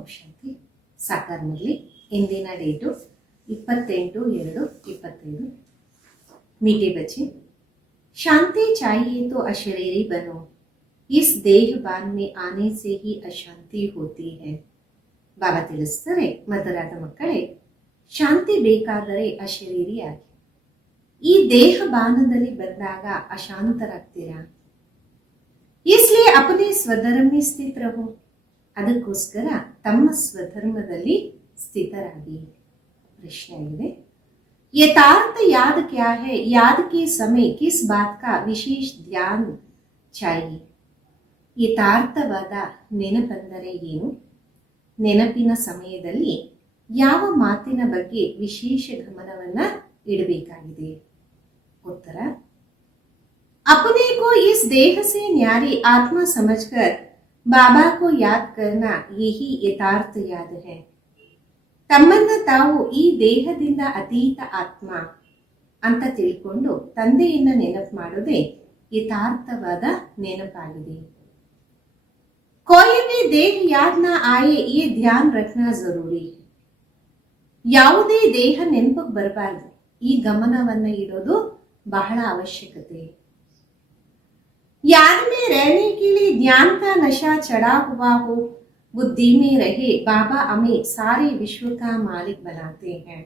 ಓಂ ಶಾಂತಿ. ಸಾಕಾರ್ನಲ್ಲಿ ಇಂದಿನ ಡೇಟು 28/2/25. मीठे बच्चे, शांति चाहिए तो अशरीरी बनो. इस देहभान में आने से ही अशांति होती है. ಬಾಬಾ ತಿಳಿಸ್ತಾರೆ, ಮಧುರಾದ ಮಕ್ಕಳೇ, ಶಾಂತಿ ಬೇಕಾದರೆ ಅಶರೀರಿಯಾಗಿ. ಈ ದೇಹ ಬಾನದಲ್ಲಿ ಬಂದಾಗ ಅಶಾಂತರಾಗ್ತೀರಾ. इसलिए अपने स्वधर्म में स्थित रहो. ಅದಕ್ಕೋಸ್ಕರ ತಮ್ಮ ಸ್ವಧರ್ಮದಲ್ಲಿ ಸ್ಥಿತರಾಗಿ. ಪ್ರಶ್ನೆ ಆಗಿದೆ, यथार्थ याद क्या है? याद के समय किस बात का विशेष ध्यान चाहिए? ಯಥಾರ್ಥವಾದ ನೆನಪೆಂದರೆ ಏನು? ನೆನಪಿನ ಸಮಯದಲ್ಲಿ ಯಾವ ಮಾತಿನ ಬಗ್ಗೆ ವಿಶೇಷ ಗಮನವನ್ನ ಇಡಬೇಕಾಗಿದೆ? ಉತ್ತರ, अपने को इस देह से न्यारी आत्मा समझकर बाबा को याद करना यही यथार्थ याद है. ತಮ್ಮನ್ನ ತಾವು ಈ ದೇಹದಿಂದ ಅತೀತ ಆತ್ಮ ಅಂತ ತಿಳ್ಕೊಂಡು ತಂದೆಯನ್ನ ನೆನಪು ಮಾಡೋದೇ ಯಥಾರ್ಥವಾದ ನೆನಪಾಗಿದೆ. कोई भी देह याद ना आए ये ध्यान रखना जरूरी. ಯಾವುದೇ ದೇಹ ನೆನಪಿಗೆ ಬರಬಾರ್ದು, ಈ ಗಮನವನ್ನ ಇಡೋದು ಬಹಳ ಅವಶ್ಯಕತೆ. याद में रहने के लिए ज्ञान का नशा चढ़ा हुआ हो, बुद्धि में रहे बाबा हमें सारे विश्व का मालिक बनाते हैं.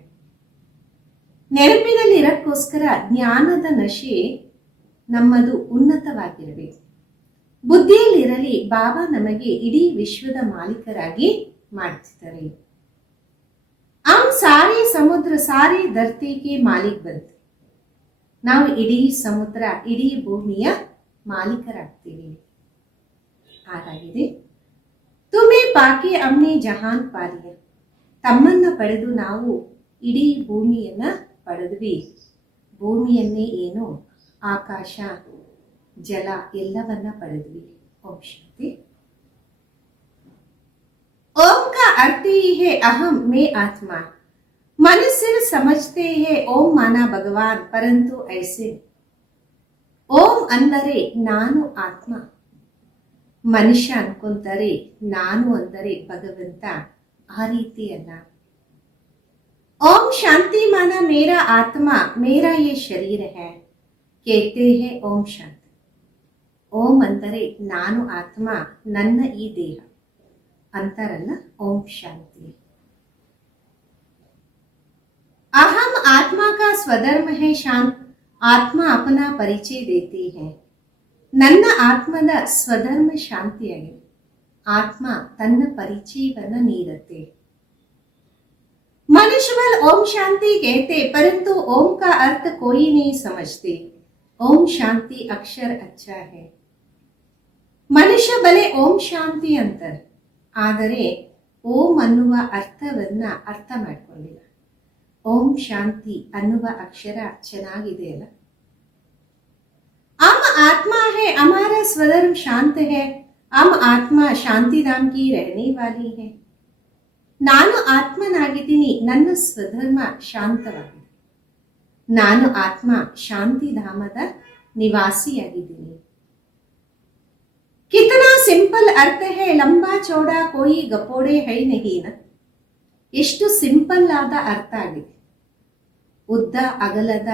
ನೆನಪಿನಲ್ಲಿರಕ್ಕೋಸ್ಕರ ಜ್ಞಾನದ ನಶೆ ನಮ್ಮದು ಉನ್ನತವಾಗಿರಬೇಕು. ಬುದ್ಧಿಯಲ್ಲಿರಲಿ ಬಾಬಾ ನಮಗೆ ಇಡೀ ವಿಶ್ವದ ಮಾಲೀಕರಾಗಿ ಮಾಡ್ತಿದ್ದಾರೆ. हम सारे ಸಮುದ್ರ ಸಾರಿ ಧರ್ತಿಗೆ ಮಾಲೀಕ್ ಬಂತು. ನಾವು ಇಡೀ ಸಮುದ್ರ ಇಡೀ ಭೂಮಿಯ ಮಾಲೀಕರಾಗ್ತೀವಿ. ಹಾಗಾಗಿದೆ, ತುಮೆ ಪಾಕೆ ಅಮ್ಮೆ ಜಹಾನ್ ಪಾಲಿಯ. ತಮ್ಮನ್ನ ಪಡೆದು ನಾವು ಇಡೀ ಭೂಮಿಯನ್ನ ಪಡೆದ್ವಿ. ಭೂಮಿಯನ್ನೇ ಏನು, ಆಕಾಶ ಜಲ ಎಲ್ಲವನ್ನ ಪಡೆದ್ವಿ. ಓಂ ಶಾಂತಿ. ओम का अर्थ ही है अहम मैं आत्मा. मनुष्य समझते हैं ओम माना भगवान, परंतु ऐसे ಓಂ ಅಂದರೆ ನಾನು ಆತ್ಮ. ಮನುಷ್ಯ ಅನ್ಕೊಂತಾರೆ ನಾನು ಅಂದರೆ ಭಗವಂತ. ಆ ರೀತಿ ಅಲ್ಲ. ಓಂ ಶಾಂತಿ ಮಾನ ಮೇರಾ ಆತ್ಮ ಮೇರಾ ಯೇ ಶರೀರ ಹೈ ಕೇತೆ ಹೇ ಓಂ ಶಾಂತಿ. ಓಂ ಅಂದರೆ ನಾನು ಆತ್ಮ, ನನ್ನ ಈ ದೇಹ ಅಂತಾರಲ್ಲ, ಓಂ ಶಾಂತಿ. ಅಹಂ ಆತ್ಮ ಕಾ ಸ್ವಧರ್ಮ ಹೈ ಶಾಂತ್. ಆತ್ಮ ಅಪನ ಪರಿಚಯ ದೇತಿ ಹೈ. ನನ್ನ ಆತ್ಮದ ಸ್ವಧರ್ಮ ಶಾಂತಿಯಾಗಿದೆ. ಆತ್ಮ ತನ್ನ ಪರಿಚಯವನ್ನ ನೀಡುತ್ತೆ. मनुष्य बल ओम शांति कहते, परंतु ओम का अर्थ कोई नहीं समझते. ओम शांति अक्षर अच्छा है. ಮನುಷ್ಯ ಬಲೆ ಓಂ ಶಾಂತಿ ಅಂತಾರೆ, ಆದರೆ ಓಂ ಅನ್ನುವ ಅರ್ಥವನ್ನ ಅರ್ಥ ಮಾಡ್ಕೊಂಡಿಲ್ಲ. ಓಂ ಶಾಂತಿ ಅನ್ನುವ ಅಕ್ಷರ ಚೆನ್ನಾಗಿದೆ ಅಲ್ಲ. हम आत्मा है, हमारा स्वधर्म शांत है. हम आत्मा शांति धाम की रहने वाली है. ನಾನು ಆತ್ಮನಾಗಿದ್ದೀನಿ, ನನ್ನ ಸ್ವಧರ್ಮ ಶಾಂತವಾಗಿದೆ. ನಾನು ಆತ್ಮ ಶಾಂತಿಧಾಮದ ನಿವಾಸಿಯಾಗಿದ್ದೀನಿ. ಕಿತನಾ ಸಿಂಪಲ್ ಅರ್ಥ ಹೈ, ಲಂಬಾ ಚೌಡಾ ಕೋಯಿ ಗಪೋಡೆ ಹೈ ನಹೀನ. ಎಷ್ಟು ಸಿಂಪಲ್ ಆದ ಅರ್ಥ ಆಗಿದೆ. ಉದ್ದ ಅಗಲದ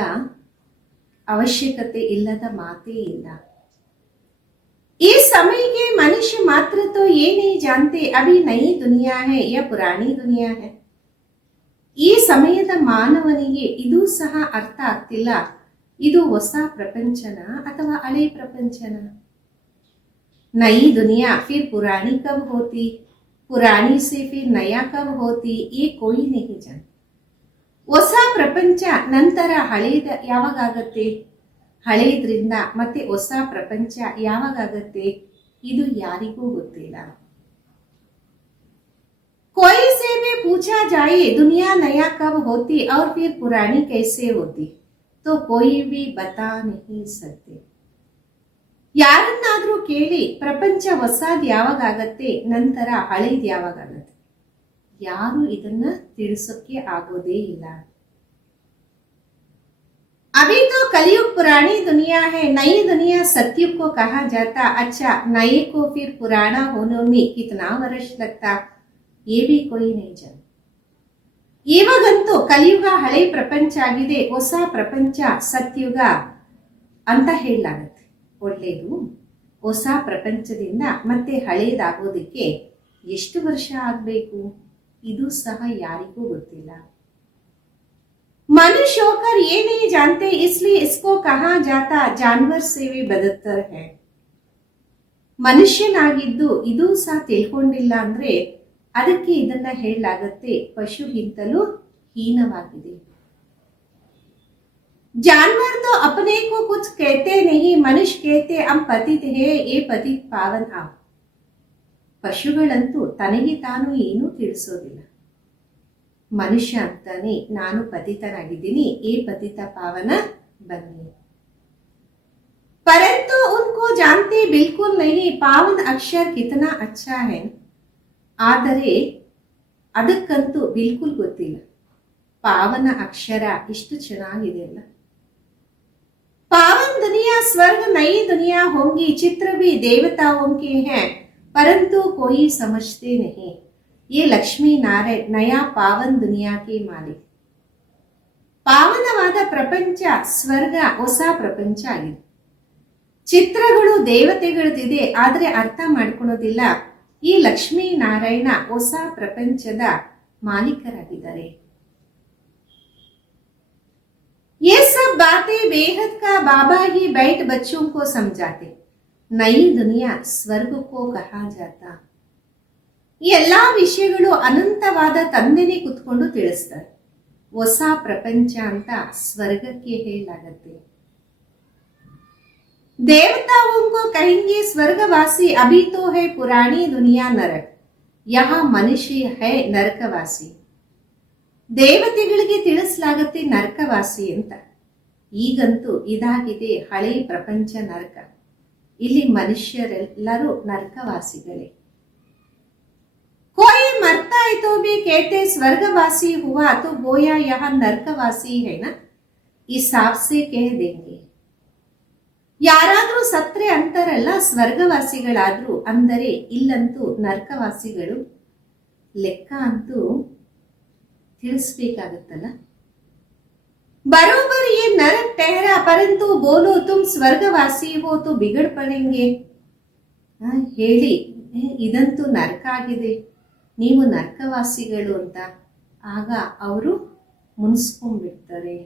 ಅವಶ್ಯಕತೆ ಇಲ್ಲದ ಮಾತೇ ಇಲ್ಲ. इस समय के मनुष्य मात्र तो ये नहीं जानते अभी नई दुनिया है या पुरानी दुनिया है. ಈ ಸಮಯದ ಮಾನವನಿಗೆ ಇದು ಸಹ ಅರ್ಥ ಆಗ್ತಿಲ್ಲ, ಇದು ಹೊಸ ಪ್ರಪಂಚನ ಅಥವಾ ಹಳೆ ಪ್ರಪಂಚನ. नई दुनिया फिर पुरानी कब होती, पुरानी से फिर नया कब होती, ये कोई नहीं जानता. ಹೊಸ ಪ್ರಪಂಚ ನಂತರ ಹಳೇದ ಯಾವಾಗತ್ತೆ, ಹಳೇದ್ರಿಂದ ಮತ್ತೆ ಹೊಸ ಪ್ರಪಂಚ ಯಾವಾಗತ್ತೆ, ಇದು ಯಾರಿಗೂ ಗೊತ್ತಿಲ್ಲ. कोई से भी पूछा जाए दुनिया नया कब होती और फिर पुरानी कैसे होती, तो कोई भी बता नहीं सकते. ಯಾರನ್ನಾದ್ರೂ ಕೇಳಿ ಪ್ರಪಂಚ ಹೊಸದ್ ಯಾವಾಗತ್ತೆ, ನಂತರ ಹಳೇದ್ ಯಾವಾಗತ್ತೆ, ಯಾರು ಇದನ್ನ ತಿಳಿಸೋಕೆ ಆಗೋದೇ ಇಲ್ಲ. अभी तो कलयुग पुरानी दुनिया है, नई दुनिया सतयुग को कहा जाता. अच्छा, नए को फिर पुराना होने में कितना वर्ष लगता, ये भी कोई नहीं जाने. ಇವಾಗಂತೂ ಕಲಿಯುಗ ಹಳೆ ಪ್ರಪಂಚ ಆಗಿದೆ, ಹೊಸ ಪ್ರಪಂಚ ಸತ್ಯುಗ ಅಂತ ಹೇಳಲಾಗತ್ತೆ. ಒಳ್ಳೇದು. ಹೊಸ ಪ್ರಪಂಚದಿಂದ ಮತ್ತೆ ಹಳೇದಾಗೋದಿಕ್ಕೆ ಎಷ್ಟು ವರ್ಷ ಆಗಬೇಕು ಇದು ಸಹ ಯಾರಿಗೂ ಗೊತ್ತಿಲ್ಲ. मनुष्य होकर ये नहीं जानते, इसलिए इसको कहा जाता जानवर से भी बदतर है. ಮನುಷ್ಯನಾಗಿದ್ದು ಇದು ಸಹ ತಿಳ್ಕೊಂಡಿಲ್ಲ ಅಂದ್ರೆ ಅದಕ್ಕೆ ಇದನ್ನ ಹೇಳಲಾಗತ್ತೆ ಪಶುಗಿಂತಲೂ ಹೀನವಾಗಿದೆ. जानवर तो अपने को कुछ कहते नहीं, मनुष्य कहते हम पतित है, ये पतित पावन आप. ಪಶುಗಳಂತೂ ತನಗೆ ತಾನು ಏನೂ ತಿಳಿಸೋದಿಲ್ಲ. ಮನುಷ್ಯ ಅಂತಾನೆ ನಾನು ಪತಿತನಾಗಿದ್ದೀನಿ, ಏ ಪತಿತ ಪಾವನ ಬನ್ನಿ. परंतु उनको जानते बिल्कुल नहीं पावन अक्षर कितना अच्छा है. ಆದರೆ ಅದಕ್ಕಂತೂ ಬಿಲ್ಕುಲ್ ಗೊತ್ತಿಲ್ಲ ಪಾವನ ಅಕ್ಷರ ಇಷ್ಟು ಚೆನ್ನಾಗಿದೆ ಅಲ್ಲ. पावन दुनिया स्वर्ग नई दुनिया होंगी, चित्र भी देवताओं के हैं परंतु कोई समझते नहीं. ये लक्ष्मी नारायण नया पावन दुनिया के मालिक. ಪಾವನವಾದ ಪ್ರಪಂಚ ಸ್ವರ್ಗ ಹೊಸ ಪ್ರಪಂಚ ಆಗಿದೆ. ಚಿತ್ರಗಳು ದೇವತೆಗಳದಿದೆ, ಆದ್ರೆ ಅರ್ಥ ಮಾಡ್ಕೊಳ್ಳೋದಿಲ್ಲ. ಈ ಲಕ್ಷ್ಮೀ ನಾರಾಯಣ ಹೊಸ ಪ್ರಪಂಚದ ಮಾಲೀಕರಾಗಿದ್ದಾರೆ. ये सब बातें बेहद का बाबा ही बैठ बच्चों को समझाते. नई दुनिया स्वर्ग को कहा जाता. ಈ ಎಲ್ಲಾ ವಿಷಯಗಳು ಅನಂತವಾದ ತಂದೆನೇ ಕುತ್ಕೊಂಡು ತಿಳಿಸ್ತಾರೆ. ಹೊಸ ಪ್ರಪಂಚ ಅಂತ ಸ್ವರ್ಗಕ್ಕೆ ಹೇಳಲಾಗತ್ತೆ. देवताओं को कहेंगे स्वर्गवासी, अभी तो है पुरानी दुनिया नरक, यहाँ मनुष्य है नरकवासी. ದೇವತೆಗಳಿಗೆ ತಿಳಿಸಲಾಗತ್ತೆ ನರಕವಾಸಿ ಅಂತ. ಈಗಂತೂ ಇದಾಗಿದೆ ಹಳೆ ಪ್ರಪಂಚ ನರಕ. ಇಲ್ಲಿ ಮನುಷ್ಯರೆಲ್ಲರೂ ನರಕವಾಸಿಗಳೇ. कोई मरता है तो भी कहते स्वर्गवासी हुआ, तो गोया यहाँ नरकवासी है ना, इस हिसाब से कह देंगे. ಯಾರಾದ್ರೂ ಸತ್ರೆ ಅಂತಾರಲ್ಲ ಸ್ವರ್ಗವಾಸಿಗಳಾದ್ರು, ಅಂದರೆ ಇಲ್ಲಂತೂ ನರಕವಾಸಿಗಳು ಲೆಕ್ಕ ಅಂತೂ ತಿಳಿಸ್ಬೇಕಾಗುತ್ತಲ್ಲ. बरोबर ये नरक ठहरा, परंतु बोलो तुम स्वर्गवासी हो तो बिगड़ पड़ेंगे. ಹೇಳಿ ಇದಂತೂ ನರಕ ಆಗಿದೆ, ನೀವು ನರಕವಾಸಿಗಳು ಅಂತ. ಆಗ ಅವರು ಮುನ್ಸ್ಕೊಂಡ್ಬಿಡ್ತಾರೆ.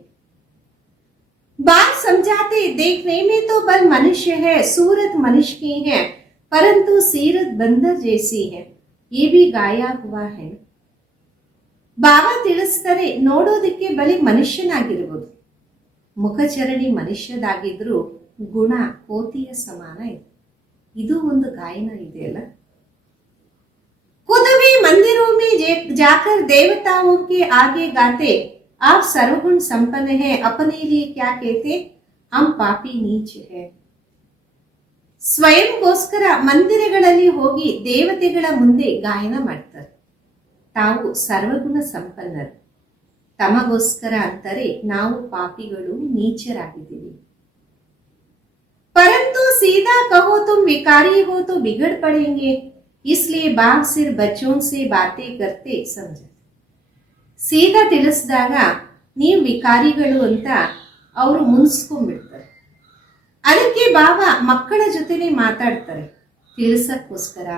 बात समझाते, देखने में तो बल मनुष्य है, सूरत मनुष्य की है, परंतु सीरत बंदर जैसी है, ये भी गाया हुआ है. ಬಾಬಾ ತಿಳಿಸ್ತಾರೆ, ನೋಡೋದಿಕ್ಕೆ ಬರೀ ಮನುಷ್ಯನಾಗಿರ್ಬೋದು, ಮುಖಚರಣಿ ಮನುಷ್ಯದಾಗಿದ್ರು ಗುಣ ಕೋತಿಯ ಸಮಾನ ಇದೆ. ಇದು ಒಂದು ಗಾಯನ ಇದೆಯಲ್ಲ. खुद भी मंदिरों में जाकर देवताओं के आगे गाते, आप सर्वगुण संपन्न है, अपने लिए क्या कहते, हम पापी नीच है. ಸ್ವಯಂಗೋಸ್ಕರ ಮಂದಿರಗಳಲ್ಲಿ ಹೋಗಿ ದೇವತೆಗಳ ಮುಂದೆ ಗಾಯನ ಮಾಡ್ತಾರೆ. ತಾವು ಸರ್ವಗುಣ ಸಂಪನ್ನರು, ತಮಗೋಸ್ಕರ ಅಂತಾರೆ ನಾವು ಪಾಪಿಗಳು ನೀಚರಾಗಿದ್ದೀವಿ. परंतु सीधा कहो तुम विकारी हो तो बिगड़ पड़ेंगे, इसलिए बाप सिर्फ बच्चों से बातें करते समझे. ಸೀದಾ ತಿಳಿಸಿದಾಗ ನೀವು ವಿಕಾರಿಗಳು ಅಂತ ಅವರು ಮುನ್ಸ್ಕೊಂಡ್ಬಿಡ್ತಾರೆ. ಅದಕ್ಕೆ ಬಾಬಾ ಮಕ್ಕಳ ಜೊತೆನೆ ಮಾತಾಡ್ತಾರೆ ತಿಳಿಸಕ್ಕೋಸ್ಕರ.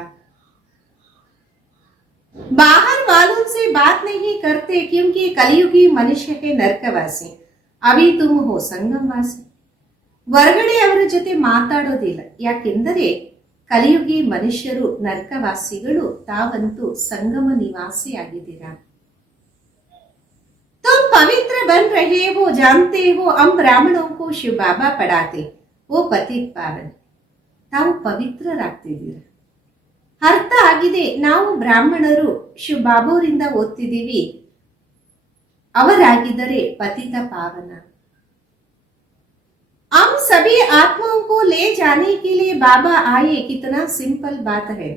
बाहर वालों से बात नहीं करते क्योंकि कलयुगी मनुष्य है नरकवासी, अभी तुम हो संगमवासी. ಹೊರಗಡೆ ಅವರ ಜೊತೆ ಮಾತಾಡೋದಿಲ್ಲ, ಯಾಕೆಂದರೆ ಕಲಿಯುಗಿ ಮನುಷ್ಯರು ನರಕವಾಸಿಗಳು, ತಾವಂತೂ ಸಂಗಮ ನಿವಾಸಿ ಆಗಿದ್ದೀರಾ. तुम पवित्र बन रहे हो, जानते हो हम ब्राह्मणों को शिव बाबा पढ़ाते, वो पतित पावन. ತಾವು ಪವಿತ್ರರಾಗ್ತಿದ್ದೀರಾ, ಅರ್ಥ ಆಗಿದೆ. ನಾವು ಬ್ರಾಹ್ಮಣರು ಶಿವ ಬಾಬುರಿಂದ ಓದ್ತಿದ್ದೀವಿ, ಅವರಾಗಿದ್ದರೆ ಪತಿತ ಪಾವನ. हम सभी आत्माओं को ले जाने के लिए बाबा आए, कितना सिंपल बात है.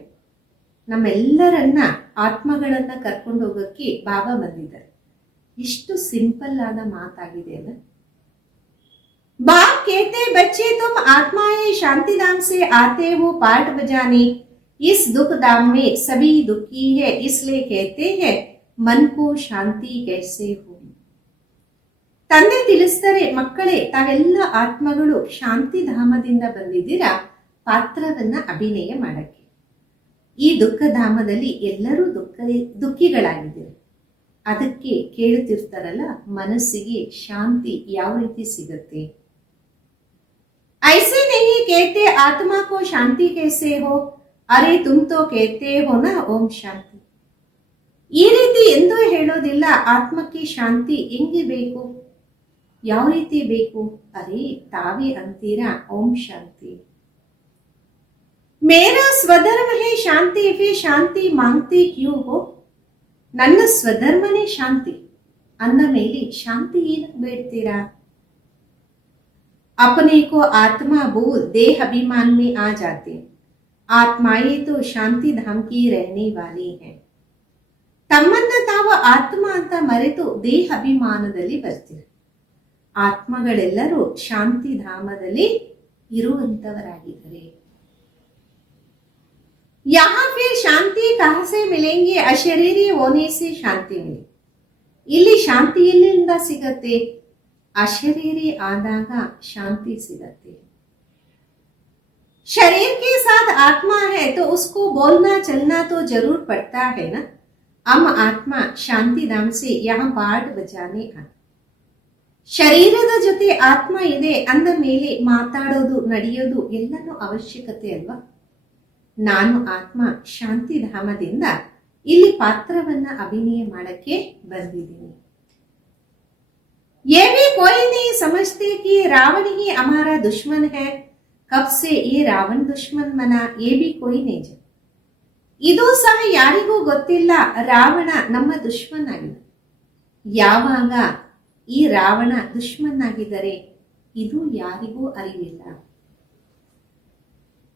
ನಮ್ಮೆಲ್ಲರನ್ನ ಆತ್ಮಗಳನ್ನ ಕರ್ಕೊಂಡು ಹೋಗಕ್ಕೆ ಬಾಬಾ ಬಂದಿದ್ದಾರೆ. ಇಷ್ಟು ಸಿಂಪಲ್ ಆದ ಮಾತಾಗಿದೆ ಅಲ್ಲ. बाप कहते बच्चे तुम आत्माएं शांति धाम से आते हो पाठ बजाने, इस दुख धाम में सभी दुखी है, इसलिए कहते हैं मन को ಶಾಂತಿ कैसे हो. ತಂದೆ ತಿಳಿಸ್ತಾರೆ, ಮಕ್ಕಳೇ ತಾವೆಲ್ಲ ಆತ್ಮಗಳು ಶಾಂತಿ ಧಾಮದಿಂದ ಬಂದಿದ್ದೀರಾ ಪಾತ್ರವನ್ನ ಅಭಿನಯ ಮಾಡಕ್ಕೆ. ಈ ದುಃಖಧಾಮದಲ್ಲಿ ಎಲ್ಲರೂ ದುಃಖಿಗಳಾಗಿದ್ದಾರೆ. ಅದಕ್ಕೆ ಕೇಳುತ್ತಿರ್ತಾರಲ್ಲ, ಮನಸ್ಸಿಗೆ ಶಾಂತಿ ಯಾವ ರೀತಿ ಸಿಗುತ್ತೆ. ऐसे नहीं कहते आत्मा को शांति कैसे हो, अरे तुम तो कहते हो ना ओम शांति. ಈ ರೀತಿ ಎಂದೂ ಹೇಳೋದಿಲ್ಲ, ಆತ್ಮಕ್ಕೆ ಶಾಂತಿ ಹೆಂಗೆ ಬೇಕು, ಯಾವ ರೀತಿ ಬೇಕು, ಅರೆ ತಾವೇ ಅಂತೀರಾ ಓಂ ಶಾಂತಿ. ಮೇರಾ ಸ್ವಧರ್ಮ ಹೇ ಶಾಂತಿ, ಫೇ ಶಾಂತಿ ಮಾಂಗ್ತೆ ಕ್ಯೂ ಹೋ. ನನ್ನ ಸ್ವಧರ್ಮನೇ ಶಾಂತಿ ಅಂದ ಮೇಲೆ ಶಾಂತಿ ಏನಕ್ಕೆ ಬೇಡ್ತೀರಾ. अपने को आत्मा बोल देह अभिमान में आ जाते. आत्माएं तो शांति धाम की रहने वाली हैं. ತಮ್ಮನ್ನ ತಾವು ಆತ್ಮ ಅಂತ ಮರೆತು ದೇಹ ಅಭಿಮಾನದಲ್ಲಿ ಬರ್ತೀವಿ. ಆತ್ಮಗಳೆಲ್ಲರೂ ಶಾಂತಿ ಧಾಮದಲ್ಲಿ ಇರುವಂತವರಾಗಿದ್ದಾರೆ. यहाँ फिर ಶಾಂತಿ कहाँ से मिलेंगे, अशरीरी होने से ಶಾಂತಿ मिले. ಇಲ್ಲಿ ಶಾಂತಿ ಎಲ್ಲಿಂದ ಸಿಗತ್ತೆ, अशरीरी आदाग शांति सिगती. शरीर के साथ आत्मा है तो उसको बोलना चलना तो जरूर पड़ता है ना. हम आत्मा शांति धाम से यहाँ पाठ बजाने आ. ಶರೀರದ ಜೊತೆ ಆತ್ಮ ಇದೆ ಅಂದ ಮೇಲೆ ಮಾತಾಡೋದು ನಡೆಯೋದು ಎಲ್ಲನೂ ಅವಶ್ಯಕತೆ ಅಲ್ವಾ. ನಾನು ಆತ್ಮ ಶಾಂತಿ ಧಾಮದಿಂದ ಇಲ್ಲಿ ಪಾತ್ರವನ್ನ ಅಭಿನಯ ಮಾಡಕ್ಕೆ ಬಂದಿದ್ದೀನಿ. ये भी कोई नहीं समझते कि रावण ही हमारा दुश्मन है. कब से ये रावण दुश्मन बना, ये भी कोई नहीं जानता. ಇದು ಸಹ ಯಾರಿಗೂ ಗೊತ್ತಿಲ್ಲ, ರಾವಣ ನಮ್ಮ ದುಶ್ಮನ್ ಆಗಿದೆ. ಯಾವಾಗ ಈ ರಾವಣ ದುಶ್ಮನ್ ಆಗಿದ್ದಾರೆ ಇದು ಯಾರಿಗೂ ಅರಿವಿಲ್ಲ.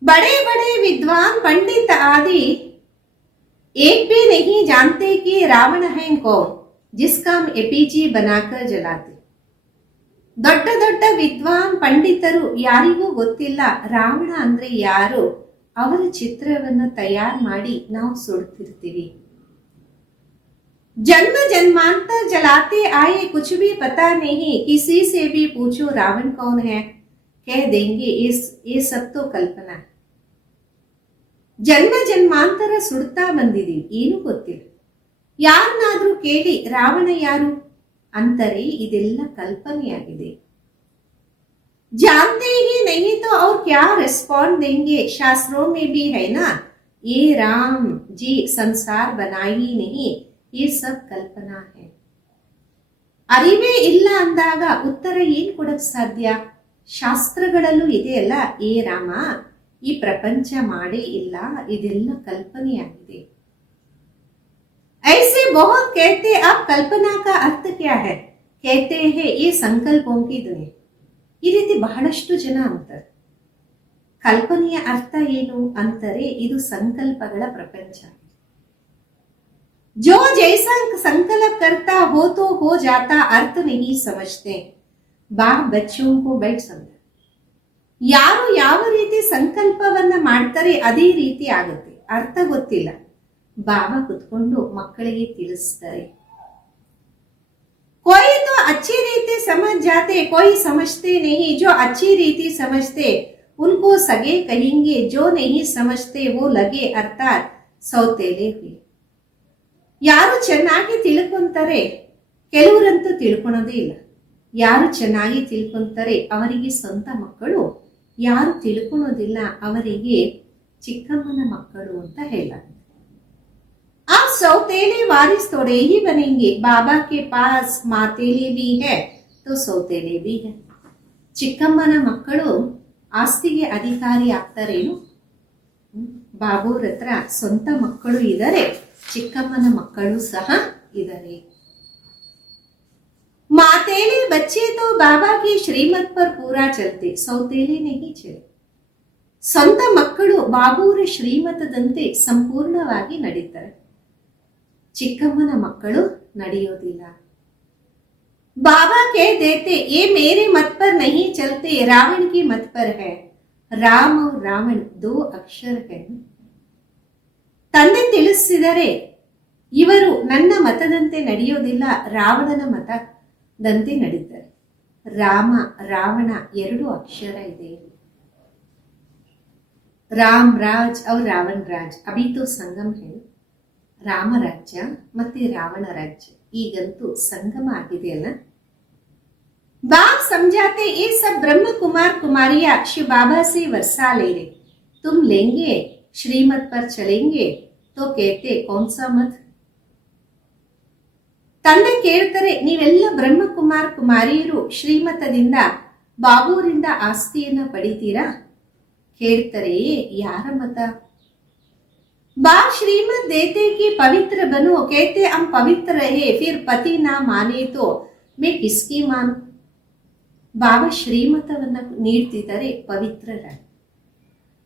बड़े बड़े विद्वान पंडित आदि एक भी नहीं जानते कि रावण है कौन, जिसका हम एपीजी बनाकर जलाते. ದೊಡ್ಡ ದೊಡ್ಡ ವಿದ್ವಾನ್ ಪಂಡಿತರು ಯಾರಿಗೂ ಗೊತ್ತಿಲ್ಲ ರಾವಣ ಅಂದ್ರೆ ಯಾರು, ಅವರ ಚಿತ್ರವನ್ನ ತಯಾರು ಮಾಡಿ ನಾವು ಸುಡ್ತಿರ್ತೀವಿ. जन्म जन्मांतर जलाते आए, कुछ भी पता नहीं, किसी से भी पूछो रावण कौन है, कह देंगे ये सब तो कल्पना है. ಜನ್ಮ ಜನ್ಮಾಂತರ ಸುಡ್ತಾ ಬಂದಿದ್ದೀವಿ, ಏನು ಗೊತ್ತಿಲ್ಲ. ಯಾರನ್ನಾದ್ರೂ ಕೇಳಿ ರಾವಣ ಯಾರು ಅಂತಾರೆ, ಇದೆಲ್ಲ ಕಲ್ಪನೆಯಾಗಿದೆ. जानते ही नहीं तो और क्या रिस्पॉन्ड देंगे. शास्त्रों में भी है ना, ये राम जी संसार बनाई नहीं, ये सब कल्पना है. ಅರಿವೇ ಇಲ್ಲ ಅಂದಾಗ ಉತ್ತರ ಏನ್ ಕೊಡಕ್ ಸಾಧ್ಯ. ಶಾಸ್ತ್ರಗಳಲ್ಲೂ ಇದೆಯಲ್ಲ, ಏ ರಾಮ ಈ ಪ್ರಪಂಚ ಮಾಡೇ ಇಲ್ಲ, ಇದೆಲ್ಲ ಕಲ್ಪನೆಯಾಗಿದೆ. ऐसे बहुत कहते, अब कल्पना का अर्थ क्या है, कहते हैं ये संकल्पों की दुनिया. ಈ ರೀತಿ ಬಹಳಷ್ಟು ಜನ ಅಂತಾರೆ. ಕಲ್ಪನೆಯ ಅರ್ಥ ಏನು ಅಂತಾರೆ, ಇದು ಸಂಕಲ್ಪಗಳ ಪ್ರಪಂಚ. जो जैसा संकल्प करता हो तो हो जाता, अर्थ नहीं समझते. बाप बच्चों को बैठ समझ. ಯಾರು ಯಾವ ರೀತಿ ಸಂಕಲ್ಪವನ್ನ ಮಾಡ್ತಾರೆ ಅದೇ ರೀತಿ ಆಗುತ್ತೆ, ಅರ್ಥ ಗೊತ್ತಿಲ್ಲ. ಬಾಬಾ ಕುತ್ಕೊಂಡು ಮಕ್ಕಳಿಗೆ ತಿಳಿಸ್ತಾರೆ. कोई तो अच्छी रीति समझ जाते, कोई समझते नहीं. जो अच्छी रीति समझते उनको सगे कहेंगे, जो नहीं समझते वो लगे अर्थात सौतेले हुए. ಯಾರು ಚೆನ್ನಾಗಿ ತಿಳ್ಕೊಂತಾರೆ, ಕೆಲವರಂತೂ ತಿಳ್ಕೊಳೋದೇ ಇಲ್ಲ. ಯಾರು ಚೆನ್ನಾಗಿ ತಿಳ್ಕೊಂತಾರೆ ಅವರಿಗೆ ಸ್ವಂತ ಮಕ್ಕಳು, ಯಾರು ತಿಳ್ಕೊಳೋದಿಲ್ಲ ಅವರಿಗೆ ಚಿಕ್ಕಮ್ಮನ ಮಕ್ಕಳು ಅಂತ ಹೇಳಲಾಗಿದೆ. आप सौतेले वारिस थोड़े ही बनेंगे. बाबा के पास मातेले भी है तो सौतेले भी है. ಚಿಕ್ಕಮ್ಮನ ಮಕ್ಕಳು ಆಸ್ತಿಗೆ ಅಧಿಕಾರಿ ಆಗ್ತಾರೇನು. ಬಾಬುರ ಹತ್ರ ಸ್ವಂತ ಮಕ್ಕಳು ಇದ್ದಾರೆ, ಚಿಕ್ಕಮ್ಮನ ಮಕ್ಕಳು ಸಹ ಇದ್ದಾರೆ. ಮಾತೇಲಿ ಬಚ್ಚೆ तो बाबा की श्रीमत पर पूरा चलते, सौतेले नहीं चले. ಸ್ವಂತ ಮಕ್ಕಳು ಬಾಬುರ ಶ್ರೀಮತದಂತೆ ಸಂಪೂರ್ಣವಾಗಿ ನಡೀತಾರೆ, ಚಿಕ್ಕಮ್ಮನ ಮಕ್ಕಳು ನಡೆಯೋದಿಲ್ಲ. बाबा कह देते ये मेरे मत पर नहीं चलते, रावण की मत पर है. राम और रावण दो अक्षर है. ತಂದೆ ತಿಳಿಸಿದರೆ ಇವರು ನನ್ನ ಮತದಂತೆ ನಡೆಯೋದಿಲ್ಲ, ರಾವಣನ ಮತದಂತೆ ನಡೀತಾರೆ. ರಾಮ ರಾವಣ 2 ಅಕ್ಷರ ಇದೆ. ರಾಮ್ ರಾಜ್ और ರಾವಣ ರಾಜ್ अभी तो संगम है. ರಾಮ ರಾಜ್ಯ ಮತ್ತೆ ರಾವಣ ರಾಜ್ಯ ಈಗಂತೂ ಸಂಗಮ ಆಗಿದೆ ಅಲ್ಲ. बाप समझाते ये सब ब्रह्म कुमार कुमारियां शिव बाबा से वर्षा ले रहे, तुम लेंगे श्रीमत पर चलेंगे तो कहते कौन सा मत. ತಂದೆ ಕೇಳ್ತಾರೆ, ನೀವೆಲ್ಲ ಬ್ರಹ್ಮಕುಮಾರ್ ಕುಮಾರಿಯರು ಶ್ರೀಮತದಿಂದ ಬಾಬೂರಿಂದ ಆಸ್ತಿಯನ್ನ ಪಡಿತೀರಾ? ಕೇಳ್ತಾರೆ, ಯಾರ ಮತ? बाप श्रीमत देते कि पवित्र बनो, कहते हम पवित्र रहे, फिर पति ना माने तो मैं किसकी मानूं. ಬಾಬಾ ಶ್ರೀಮತವನ್ನ ನೀಡ್ತಿದ್ದಾರೆ ಪವಿತ್ರರಾಗಿ.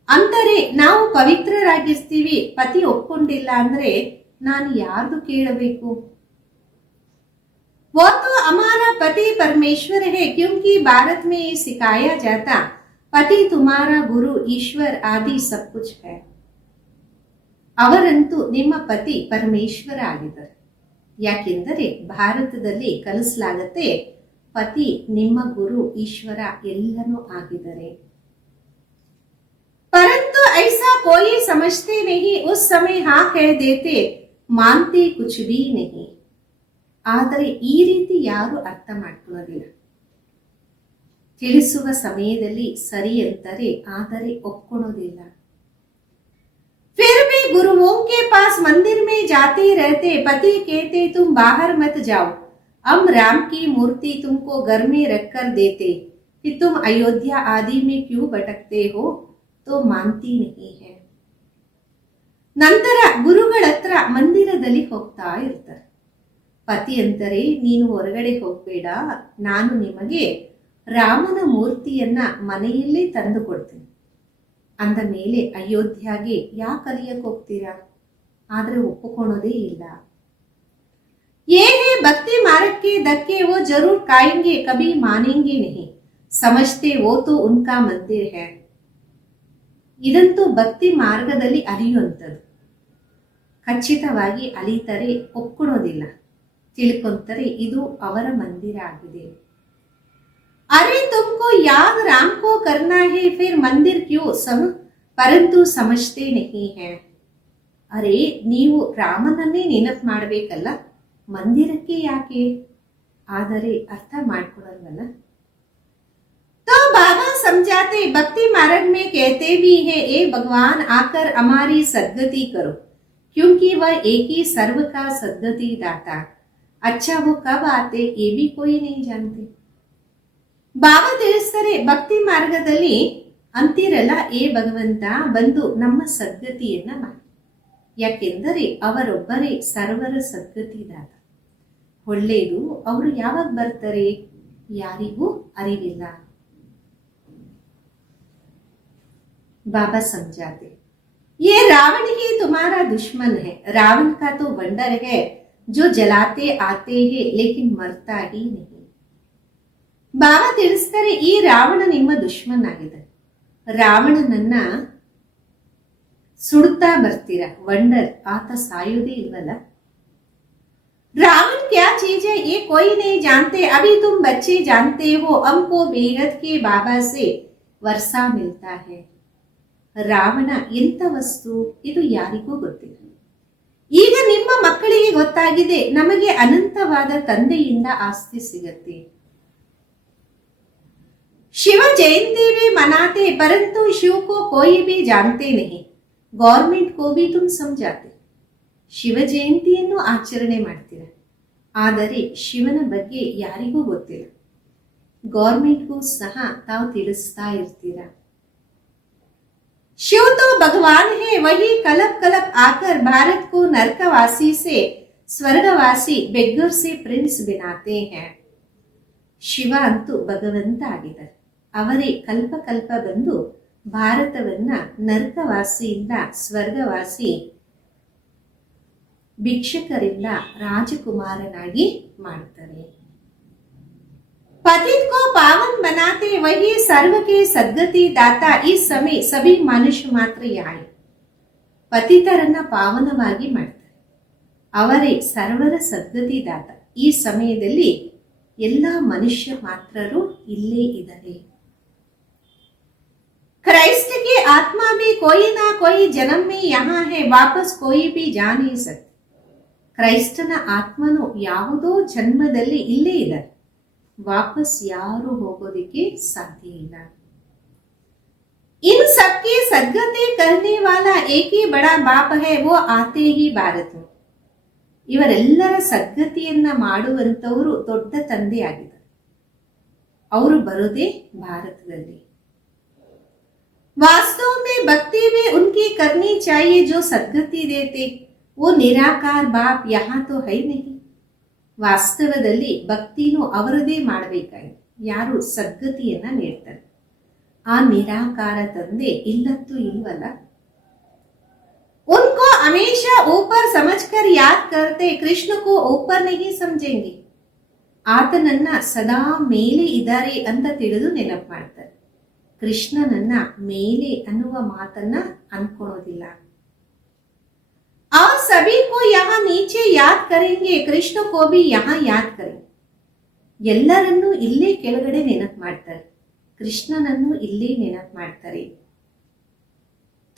ಅಂದರೆ ನಾವು ಪವಿತ್ರರಾಗಿರ್ತೀವಿ, ಪತಿ ಒಪ್ಕೊಂಡಿಲ್ಲ ಅಂದ್ರೆ ನಾನು ಯಾರ್ದು ಕೇಳಬೇಕು? वो तो हमारा पति परमेश्वर है, क्योंकि भारत में ये सिखाया जाता पति तुम्हारा गुरु ईश्वर आदि सब कुछ है. ಅವರಂತೂ ನಿಮ್ಮ ಪತಿ ಪರಮೇಶ್ವರ ಆಗಿದ್ದಾರೆ. ಯಾಕೆಂದರೆ ಭಾರತದಲ್ಲಿ ಕಲಿಸಲಾಗತ್ತೆ ಪತಿ ನಿಮ್ಮ ಗುರು ಈಶ್ವರ ಎಲ್ಲನೂ ಆಗಿದ್ದಾರೆ. परंतु ऐसा कोई समझते नहीं, उस समय हाँ कह देते, मानते कुछ भी नहीं. ಆದರೆ ಈ ರೀತಿ ಯಾರು ಅರ್ಥ ಮಾಡ್ಕೊಳ್ಳೋದಿಲ್ಲ. ತಿಳಿಸುವ ಸಮಯದಲ್ಲಿ ಸರಿ ಅಂತಾರೆ, ಆದರೆ ಒಪ್ಕೊಳ್ಳೋದಿಲ್ಲ. फिर भी गुरुओं के पास मंदिर में जाते रहते, पति कहते तुम बाहर मत जाओ, हम राम की मूर्ति तुमको घर में रख कर देते, फिर तुम अयोध्या आदि में क्यों भटकते हो, तो मानती नहीं है. ನಂತರ ಗುರುಗಳ ಹತ್ರ ಮಂದಿರದಲ್ಲಿ ಹೋಗ್ತಾ ಇರ್ತಾರೆ. ಪತಿ ಅಂತಾರೆ, ನೀನು ಹೊರಗಡೆ ಹೋಗ್ಬೇಡ, ನಾನು ನಿಮಗೆ ರಾಮನ ಮೂರ್ತಿಯನ್ನ ಮನೆಯಲ್ಲೇ ತಂದು ಕೊಡ್ತೀನಿ. ಅಂದ ಮೇಲೆ ಅಯೋಧ್ಯೆಗೆ ಯಾಕೆ ಕಲಿಯಕ್ಕೆ ಹೋಗ್ತೀರಾ? ಆದ್ರೆ ಒಪ್ಪಿಕೊಳ್ಳೋದೇ ಇಲ್ಲ. ये है भक्ति मार्ग के धक्के, वो जरूर खाएंगे, कभी मानेंगे नहीं, समझते वो तो उनका मंदिर है. ಇದಂತೂ ಭಕ್ತಿ ಮಾರ್ಗದಲ್ಲಿ ಅಲಿಯುವಂಥದ್ದು. ಖಚಿತವಾಗಿ ಅಲಿತಾರೆ, ಒಪ್ಕೊಳ್ಳೋದಿಲ್ಲ, ತಿಳ್ಕೊಂತಾರೆ ಇದು ಅವರ ಮಂದಿರ ಆಗಿದೆ. अरे तुमको याद राम को करना है, फिर मंदिर क्यों सब, परंतु समझते नहीं है. ಅರೆ ನೀವು ರಾಮನನ್ನೇ ನೆನಪು ಮಾಡ್ಬೇಕಲ್ಲ, ಮಂದಿರಕ್ಕೆ ಯಾಕೆ? ಆದರೆ ಅರ್ಥ ಮಾಡ್ಕೊಳ್ಳೋದಲ್ಲ. तो बाबा समझाते भक्ति मार्ग में कहते भी है, ए भगवान आकर हमारी सद्गति करो, क्योंकि वह एक ही सर्व का सद्गति दाता. अच्छा वो कब आते ये भी कोई नहीं जानते. ಬಾಬಾ ತಿಳಿಸ್ತಾರೆ, ಭಕ್ತಿ ಮಾರ್ಗದಲ್ಲಿ ಅಂತಿರಲ್ಲ, ಏ ಭಗವಂತ ಬಂದು ನಮ್ಮ ಸದ್ಗತಿಯನ್ನ ಮಾಡಿ. ಯಾಕೆಂದರೆ ಅವರೊಬ್ಬರೇ ಸರ್ವರ ಸದ್ಗತಿದಾರ. ಒಳ್ಳೆಯದು ಅವರು ಯಾವಾಗ ಬರ್ತಾರೆ ಯಾರಿಗೂ ಅರಿವಿಲ್ಲ. बाबा समझाते, ये रावण ही तुम्हारा दुश्मन है, रावण का तो वंडर है जो जलाते आते हैं लेकिन मरता ही नहीं. ಬಾಬಾ ತಿಳಿಸ್ತಾರೆ, ಈ ರಾವಣ ನಿಮ್ಮ ದುಶ್ಮನ್ ಆಗಿದೆ. ರಾವಣನನ್ನ ಸುಡ್ತಾ ಬರ್ತೀರ, ವಂಡರ್, ಆತ ಸಾಯೋದೇ ಇಲ್ವಲ್ಲ. रावण क्या चीज है ये कोई नहीं जानते, अभी तुम बच्चे जानते हो, हमको बेहद के बाबा से वर्षा मिलता है. ರಾವಣ ಎಂತ ವಸ್ತು ಇದು ಯಾರಿಗೂ ಗೊತ್ತಿಲ್ಲ. ಈಗ ನಿಮ್ಮ ಮಕ್ಕಳಿಗೆ ಗೊತ್ತಾಗಿದೆ, ನಮಗೆ ಅನಂತವಾದ ತಂದೆಯಿಂದ ಆಸ್ತಿ ಸಿಗತ್ತೆ. शिव जयंती भी मनाते, परंतु शिव को कोई भी जानते नहीं, गवर्नमेंट को भी तुम समझाते. ಶಿವ ಜಯಂತಿಯನ್ನು ಆಚರಣೆ ಮಾಡ್ತೀರ, ಆದರೆ ಶಿವನ ಬಗ್ಗೆ ಯಾರಿಗೂ ಗೊತ್ತಿಲ್ಲ. ಗೌರ್ಮೆಂಟ್ಗೂ ಸಹ ತಾವು ತಿಳಿಸ್ತಾ ಇರ್ತೀರ. शिव तो भगवान है, वही कलप कलप आकर भारत को नरकवासी से स्वर्गवासी बेगर से प्रिंस बनाते हैं. ಶಿವ ಅಂತೂ ಭಗವಂತ ಆಗಿದ್ದಾರೆ. ಅವರೇ ಕಲ್ಪ ಕಲ್ಪ ಬಂದು ಭಾರತವನ್ನ ನರಕವಾಸಿಯಿಂದ ಸ್ವರ್ಗವಾಸಿ ಭಿಕ್ಷಕರಿಂದ ರಾಜಕುಮಾರನಾಗಿ ಮಾಡ್ತಾರೆ. पतित को पावन बनाते, वही सर्व के सद्गति दाता. इस समय सभी मनुष्य मात्र आए. ಪತಿತರನ್ನ ಪಾವನವಾಗಿ ಮಾಡ್ತಾರೆ. ಅವರೇ ಸರ್ವರ ಸದ್ಗತಿದಾತ. ಈ ಸಮಯದಲ್ಲಿ ಎಲ್ಲ ಮನುಷ್ಯ ಮಾತ್ರರು ಇಲ್ಲೇ ಇದ್ದಾರೆ. क्राइस्ट की आत्मा भी कोई ना कोई जन्म में यहाँ है, वापस कोई भी जा नहीं सकता. ಕ್ರೈಸ್ತನ ಆತ್ಮನು ಯಾವುದೋ ಜನ್ಮದಲ್ಲಿ ಇಲ್ಲೇ ಇದೆ, ವಾಪಸ್ ಯಾರು ಹೋಗೋದಿಕ್ಕೆ ಸಾಧ್ಯ ಇಲ್ಲ. इन सबके सदगते करने वाला एक ही बड़ा बाप है, वो आते ही भारत. ಇವರೆಲ್ಲರ ಸದ್ಗತಿಯನ್ನ ಮಾಡುವಂತವರು ದೊಡ್ಡ ತಂದೆ ಆಗಿದ್ದಾರೆ. ಅವರು ಬರೋದೇ ಭಾರತದಲ್ಲಿ. वास्तव में भक्ति भी उनकी करनी चाहिए जो सद्गति देते. वो निराकार बाप यहाँ तो है नहीं. ವಾಸ್ತವದಲ್ಲಿ ಭಕ್ತಿನೂ ಅವರದೇ ಮಾಡಬೇಕಾಗಿದೆ. ಯಾರು ಸದ್ಗತಿಯನ್ನ ನೀಡ್ತಾರೆ, ಆ ನಿರಾಕಾರ ತಂದೆ ಇಲ್ಲಂತೂ ಇಲ್ವಲ್ಲ. उनको हमेशा ऊपर समझकर याद करते, कृष्ण को ऊपर नहीं समझेंगे. ಆತನನ್ನ ಸದಾ ಮೇಲೆ ಇದ್ದಾರೆ ಅಂತ ತಿಳಿದು ನೆನಪು ಮಾಡ್ತಾರೆ. ಕೃಷ್ಣನನ್ನ ಮೇಲೆ ಅನ್ನುವ ಮಾತನ್ನ ಅನ್ಕೊಳ್ಳೋದಿಲ್ಲ. और सभी को यहाँ नीचे याद करेंगे, कृष्ण को भी यहाँ याद करें. ಎಲ್ಲರನ್ನೂ ಇಲ್ಲೇ ಕೆಳಗಡೆ ನೆನಪು ಮಾಡ್ತಾರೆ, ಕೃಷ್ಣನನ್ನು ಇಲ್ಲೇ ನೆನಪು ಮಾಡ್ತಾರೆ.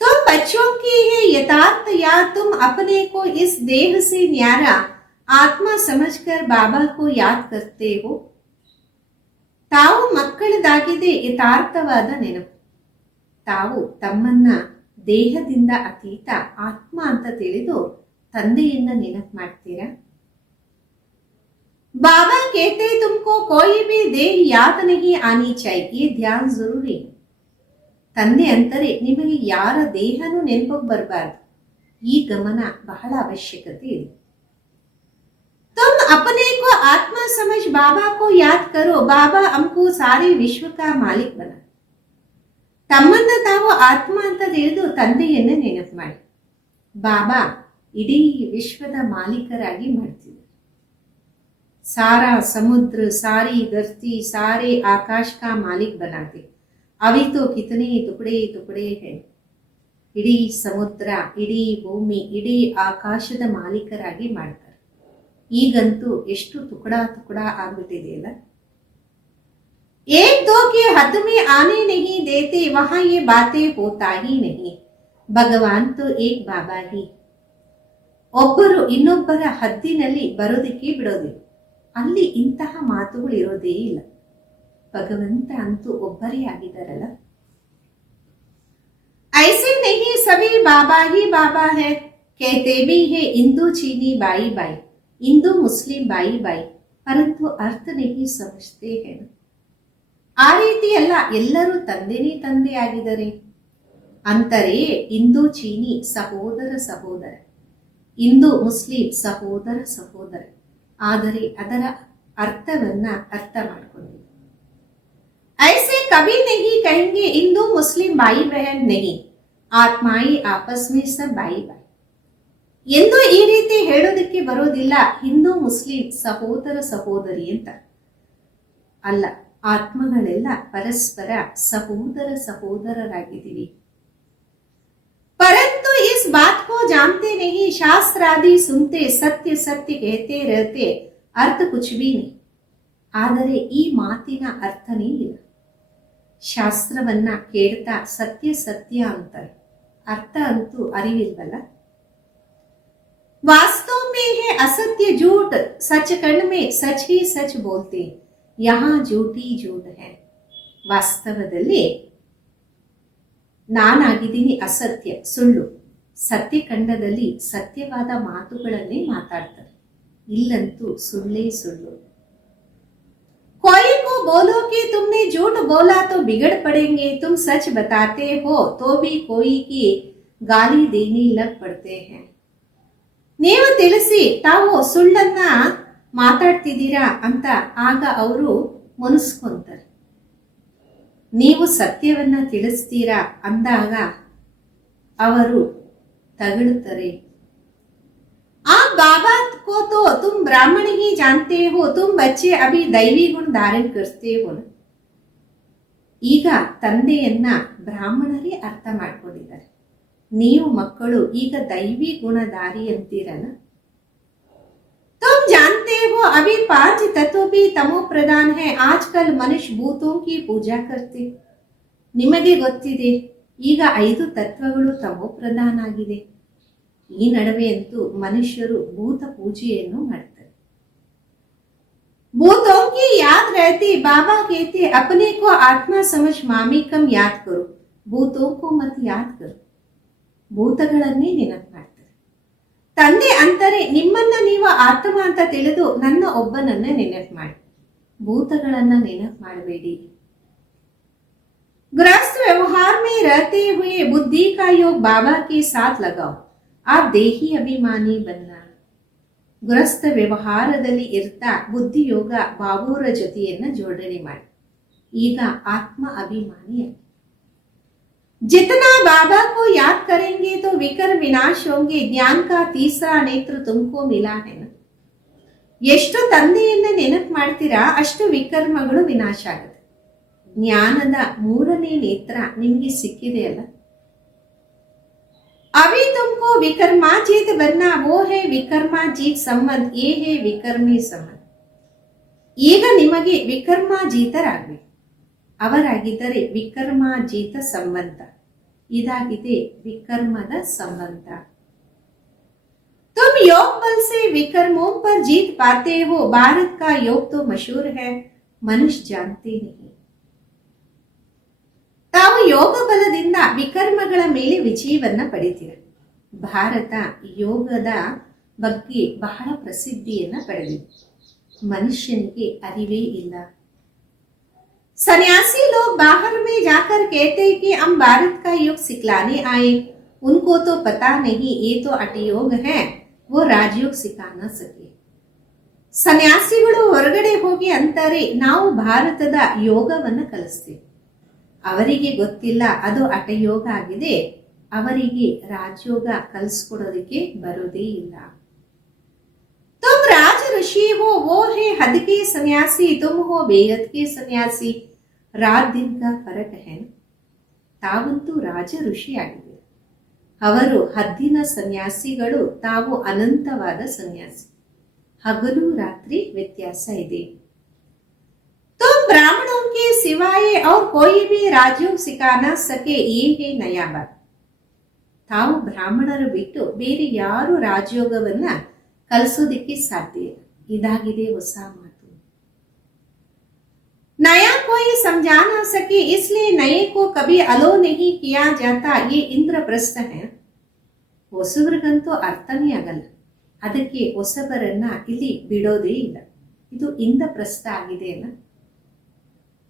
तुम बच्चों की है यथार्थ याद, तुम अपने को इस देह से न्यारा आत्मा समझकर बाबा को याद करते हो. ತಾವು ಮಕ್ಕಳದಾಗಿದೆ ಯಥಾರ್ಥವಾದ ನೆನಪು. ತಾವು ತಮ್ಮನ್ನ ದೇಹದಿಂದ ಅತೀತ ಆತ್ಮ ಅಂತ ತಿಳಿದು ತಂದೆಯನ್ನ ನೆನಪು ಮಾಡ್ತೀರಾ. बाबा कहते तुमको कोई भी देह याद नहीं आनी चाहिए, ये ध्यान जरूरी. ತಂದೆ ಅಂತಾರೆ ನಿಮಗೆ ಯಾರ ದೇಹನೂ ನೆನಪಿಗೆ ಬರಬಾರ್ದು. ಈ ಗಮನ ಬಹಳ ಅವಶ್ಯಕತೆ ಇದೆ. तुम अपने को आत्मा समझ बाबा को याद करो, बाबा हमको सारे विश्व का मालिक बना. ತಮ್ಮನ್ನ ತಾವು ಆತ್ಮ ಅಂತ ತಿಳಿದು ತಂದೆಯನ್ನೇ ನೆನಪು ಮಾಡಿ. ಬಾಬಾ ಇಡೀ ವಿಶ್ವದ ಮಾಲೀಕರಾಗಿ ಮಾಡ್ತೀವಿ. सारा समुद्र, सारी धरती, सारे आकाश का मालिक बनाते. अभी तो कितने टुकड़े टुकड़े हैं. ಇಡೀ ಸಮುದ್ರ, ಇಡೀ ಭೂಮಿ, ಇಡೀ ಆಕಾಶದ ಮಾಲೀಕರಾಗಿ ಮಾಡ್ತಾರೆ. ಈಗಂತೂ ಎಷ್ಟು ತುಕಡ ತುಕಡ ಆಗ್ಬಿಟ್ಟಿದೆಯಲ್ಲ. एक दो के हद में आने नहीं देते, वहां ये बातें होता ही नहीं. ಭಗವಾನ್ तो एक ಬಾಬಾ ही. ಒಬ್ಬರು ಇನ್ನೊಬ್ಬರ ಹದ್ದಿನಲ್ಲಿ ಬರೋದಕ್ಕೆ ಬಿಡೋದಿಲ್ಲ. ಅಲ್ಲಿ ಇಂತಹ ಮಾತುಗಳು ಇರೋದೇ ಇಲ್ಲ. ಭಗವಂತ ಅಂತೂ ಒಬ್ಬರೇ ಆಗಿದ್ದಾರಲ್ಲ. ऐसे नहीं सभी बाबा ही बाबा है, कहते भी है हिंदू चीनी by by, Hindu Muslim by by, परंतु अर्थ नहीं समझते हैं. ಆ ರೀತಿ ಅಲ್ಲ, ಎಲ್ಲರೂ ತಂದೆನೇ ತಂದೆ ಆಗಿದ್ದಾರೆ ಅಂತಾರೆ. ಹಿಂದೂ ಚೀನಿ ಸಹೋದರ ಸಹೋದರ, ಹಿಂದೂ ಮುಸ್ಲಿಂ ಸಹೋದರ ಸಹೋದರ, ಆದರೆ ಅದರ ಅರ್ಥವನ್ನ ಅರ್ಥ ಮಾಡಿಕೊಂಡು ऐसे कभी नहीं कहेंगे हिंदू मुस्लिम भाई बहन नहीं, आत्माई आपस में सब भाई भाई. ಎಂದು ಈ ರೀತಿ ಹೇಳೋದಕ್ಕೆ ಬರೋದಿಲ್ಲ. ಹಿಂದೂ ಮುಸ್ಲಿಂ ಸಹೋದರ ಸಹೋದರಿ ಅಂತ ಅಲ್ಲ, ಆತ್ಮಗಳೆಲ್ಲ ಪರಸ್ಪರ ಸಹೋದರ ಸಹೋದರರಾಗಿದ್ದೀವಿ. परंतु इस बात को जानते नहीं, शास्त्र आदि सुनते, सत्य सत्य कहते रहते, अर्थ कुछ भी नहीं. ಆದರೆ ಈ ಮಾತಿನ ಅರ್ಥನೇ ಇಲ್ಲ. ಶಾಸ್ತ್ರವನ್ನ ಕೇಳ್ತಾ ಸತ್ಯ ಸತ್ಯ ಅಂತಾರೆ, ಅರ್ಥ ಅಂತೂ ಅರಿವಿಲ್ವಲ್ಲ. वास्तव में है असत्य झूठ, सच कण में सच ही सच बोलते, यहाँ झूठी झूठ है. ವಾಸ್ತವದಲ್ಲಿ ನಾನಾಗಿದ್ದೀನಿ ಅಸತ್ಯ ಸುಳ್ಳು, ಸತ್ಯಖಂಡದಲ್ಲಿ ಸತ್ಯವಾದ ಮಾತುಗಳನ್ನೇ ಮಾತಾಡ್ತಾರೆ, ಇಲ್ಲಂತೂ ಸುಳ್ಳೇ ಸುಳ್ಳು. कोई को बोलो कि तुमने झूठ बोला तो बिगड़ पड़ेंगे, तुम सच बताते हो तो भी कोई की गाली देने लग पड़ते हैं. ನೀವು ತಿಳಿಸಿ ತಾವು ಸುಳ್ಳನ್ನ ಮಾತಾಡ್ತಿದ್ದೀರಾ ಅಂತ ಆಗ ಅವರು ಮುನಿಸ್ಕೊಂತಾರೆ. ನೀವು ಸತ್ಯವನ್ನ ತಿಳಿಸ್ತೀರಾ ಅಂದಾಗ ಅವರು ತಗಳುತ್ತಾರೆ. ಆ बाबा को तो तुम ब्राह्मण ही जानते हो, तुम बच्चे अभी दैवी गुण धारण करते हो. ಈಗ ತಂದೆಯನ್ನ ಬ್ರಾಹ್ಮಣರೇ ಅರ್ಥ ಮಾಡ್ಕೊಂಡಿದ್ದಾರೆ. ನೀವು ಮಕ್ಕಳು ಈಗ ದೈವಿ ಗುಣಧಾರಿ ಅಂತೀರಲ್ಲ. तुम जानते हो अभी 5 तत्व भी तमो प्रधान है. आजकल मनुष्य भूतों की पूजा करते. ನಿಮಗೆ ಗೊತ್ತಿದೆ ಈಗ 5 ತತ್ವಗಳು ತಮೋ ಪ್ರಧಾನ ಆಗಿದೆ. ಈ ನಡುವೆ ಅಂತೂ ಮನುಷ್ಯರು ಭೂತ ಪೂಜೆಯನ್ನು ಮಾಡ್ತಾರೆ. भूतों की याद रहती. बाबा कहते अपने को आत्मा समझ मामी कम याद करो. भूतों को मत याद करो. ಭೂತಗಳನ್ನೇ ನೆನಪು ಮಾಡ್ತಾರೆ. ತಂದೆ ಅಂತಾರೆ ನಿಮ್ಮನ್ನ ನೀವು ಆತ್ಮ ಅಂತ ತಿಳಿದು ನನ್ನ ಒಬ್ಬನನ್ನ ನೆನಪು ಮಾಡಿ, ಭೂತಗಳನ್ನ ನೆನಪು ಮಾಡಬೇಡಿ. गृहस्थ व्यवहार में रहते हुए बुद्धि का योग बाबा के साथ लगाओ. आप देही अभिमानी बनना. ಗೃಹಸ್ಥ ವ್ಯವಹಾರದಲ್ಲಿ ಇರ್ತಾ ಬುದ್ಧಿ ಯೋಗ ಬಾಬೋರ ಜೊತೆಯನ್ನ ಜೋಡಣೆ ಮಾಡಿ. ಈಗ ಆತ್ಮ ಅಭಿಮಾನಿ. जितना बाबा को याद करेंगे तो विकर्म विनाश होंगे. ज्ञान का तीसरा नेत्र तुमको मिला है ना. ಎಷ್ಟು ತಂದೆಯನ್ನ ನೆನಪು ಮಾಡ್ತೀರಾ ಅಷ್ಟು ವಿಕರ್ಮಗಳು ವಿನಾಶ ಆಗುತ್ತೆ. ಜ್ಞಾನದ 3ನೇ ನೇತ್ರ ನಿಮ್ಗೆ ಸಿಕ್ಕಿದೆ ಅಲ್ಲ. अभी तुमको विकर्माजीत बनना. वो है विकर्माजीत संबंध. ये है विकर्मी संबंध. ಈಗ ನಿಮಗೆ ವಿಕರ್ಮಾಜೀತರಾಗಬೇಕು. ಅವರಾಗಿದ್ದರೆ ವಿಕರ್ಮಾಜೀತ ಸಂಬಂಧ. ಇದಾಗಿದೆ ವಿಕರ್ಮದ ಸಂಬಂಧ. तुम योग बल से विकर्मों पर जीत पाते हो. भारत का योग तो मशहूर है, मनुष्य जानते नहीं. ತಾವು ಯೋಗ ಬಲದಿಂದ ವಿಕರ್ಮಗಳ ಮೇಲೆ ವಿಜಯವನ್ನ ಪಡಿತೀರ. ಭಾರತ ಯೋಗದ ಬಗ್ಗೆ ಬಹಳ ಪ್ರಸಿದ್ಧಿಯನ್ನ ಪಡೆದಿದೆ. ಮನುಷ್ಯನಿಗೆ ಅರಿವೇ ಇಲ್ಲ. सन्यासी लोग बाहर में जाकर कहते हैं कि हम भारत का योग सिखलाने आए. उनको तो पता नहीं ये तो अटयोग है, वो राजयोग सिखा न सके. ಸನ್ಯಾಸಿಗಳು ಹೊರಗಡೆ ಹೋಗಿ ಅಂತಾರೆ ನಾವು ಭಾರತದ ಯೋಗವನ್ನ ಕಲಿಸ್ತೇವೆ. ಅವರಿಗೆ ಗೊತ್ತಿಲ್ಲ ಅದು ಹಠಯೋಗ ಆಗಿದೆ. ಅವರಿಗೆ ರಾಜಯೋಗ ಕಲಿಸ್ಕೊಡೋದಕ್ಕೆ ಬರೋದೇ ಇಲ್ಲ. तुम राज ऋषि हो, वो है हद के सन्यासी. तुम हो बेहद के सन्यासी. रात दिन का फरक है. ತಾವಂತೂ ರಾಜ ಋಷಿ ಆಗಿದೆ. ಅವರು ಹದ್ದಿನ ಸನ್ಯಾಸಿಗಳು, ತಾವು ಅನಂತವಾದ ಸನ್ಯಾಸಿ. ಹಗಲು ರಾತ್ರಿ ವ್ಯತ್ಯಾಸ ಇದೆ. तुम ब्राह्मणों के सिवाय और कोई भी राजयोग सिखा न सके. ये है नया बात. ತಾವು ಬ್ರಾಹ್ಮಣರು ಬಿಟ್ಟು ಬೇರೆ ಯಾರು ರಾಜಯೋಗವನ್ನ ಕಲಿಸೋದಿಕ್ಕೆ ಸಾಧ್ಯ ಇಲ್ಲ. ಇದಾಗಿದೆ ಹೊಸ ಮಾತು. नया कोई समझा ना सके इसलिए नए को कभी अलो नहीं किया जाता. ये इंद्रप्रस्थ है. ಹೊಸವರಿಗಂತೂ ಅರ್ಥನೇ ಆಗಲ್ಲ. ಅದಕ್ಕೆ ಹೊಸಬರನ್ನ ಇಲ್ಲಿ ಬಿಡೋದೇ ಇಲ್ಲ. ಇದು ಇಂದ್ರಪ್ರಸ್ಥ ಆಗಿದೆ ಅಲ್ಲ.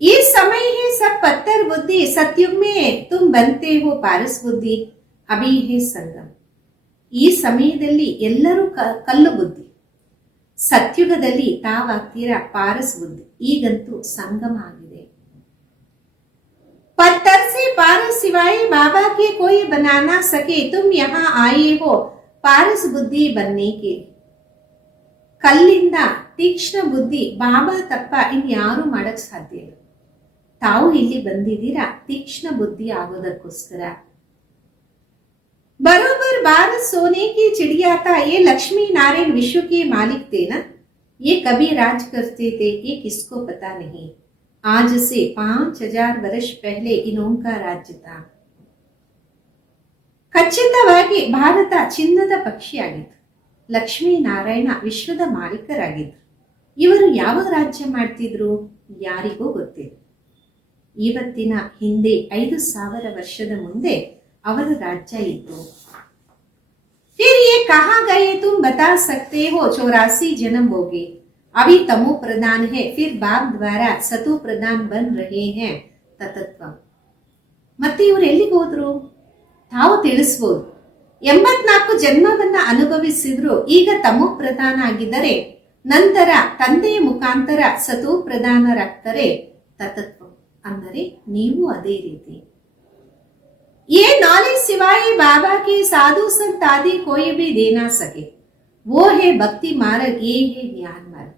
ये समय है सब पत्थर बुद्धि. सत्युग में तुम बनते हो पारस बुद्धि. अभी है संगम. ಈ ಸಮಯದಲ್ಲಿ ಎಲ್ಲರೂ ಕಲ್ಲು ಬುದ್ಧಿ. ಸತ್ಯುಗದಲ್ಲಿ ತಾವಾಗ್ತೀರಾ ಪಾರಸ್ ಬುದ್ಧಿ. ಈಗಂತೂ ಸಂಗಮ ಆಗಿದೆ. पत्थर से पारस सिवाय बाबा के कोई बना ना सके. तुम यहाँ आए हो पारस बुद्धि बनने के. ಕಲ್ಲಿಂದ ತೀಕ್ಷ್ಣ ಬುದ್ಧಿ ಬಾಬಾ ತಪ್ಪ ಇನ್ಯಾರು ಮಾಡಕ್ ಸಾಧ್ಯ ಇಲ್ಲ. ತಾವು ಇಲ್ಲಿ ಬಂದಿದ್ದೀರಾ ತೀಕ್ಷ್ಣ ಬುದ್ಧಿ ಆಗೋದಕ್ಕೋಸ್ಕರ. बरोबर 12 सोने की चिड़िया था. ये लक्ष्मी नारायण विश्व के मालिक थे ना. ये कभी राज करते थे ये किसको पता नहीं. आज से 5000 वर्ष पहले इनोंका राज्य था. ಖಚಿತವಾಗಿ ಭಾರತ ಚಿನ್ನದ ಪಕ್ಷಿಯಾಗಿತ್ತು. ಲಕ್ಷ್ಮೀ ನಾರಾಯಣ ವಿಶ್ವದ ಮಾಲೀಕರಾಗಿದ್ರು. ಇವರು ಯಾವ ರಾಜ್ಯ ಮಾಡ್ತಿದ್ರು ಯಾರಿಗೂ ಗೊತ್ತಿಲ್ಲ. ಇವತ್ತಿನ ಹಿಂದೆ 5000 ವರ್ಷದ ಮುಂದೆ ಅವರ ರಾಜ್ಯ ಇತ್ತು. फिर ये कहा गए तुम बता सकते हो 84 जन्म हो गए. अभी तमो प्रधान है फिर बाप द्वारा सतो प्रधान बन रहे हैं तत्व. ಮತ್ತೆ ಇವರು ಎಲ್ಲಿಗೆ ಹೋದ್ರು ತಾವು ತಿಳಿಸಬಹುದು. 84 ಜನ್ಮವನ್ನ ಅನುಭವಿಸಿದ್ರು. ಈಗ ತಮೋ ಪ್ರಧಾನ ಆಗಿದ್ದಾರೆ. ನಂತರ ತಂದೆಯ ಮುಖಾಂತರ ಸತೋ ಪ್ರಧಾನರಾಗ್ತಾರೆ ತತ್ವ. ಅಂದರೆ ನೀವು ಅದೇ ರೀತಿ. ये नॉलेज सिवाय बाबा के साधु संत आदि कोई भी दे ना सके. वो है भक्ति मार्ग. ये है ज्ञान मार्ग.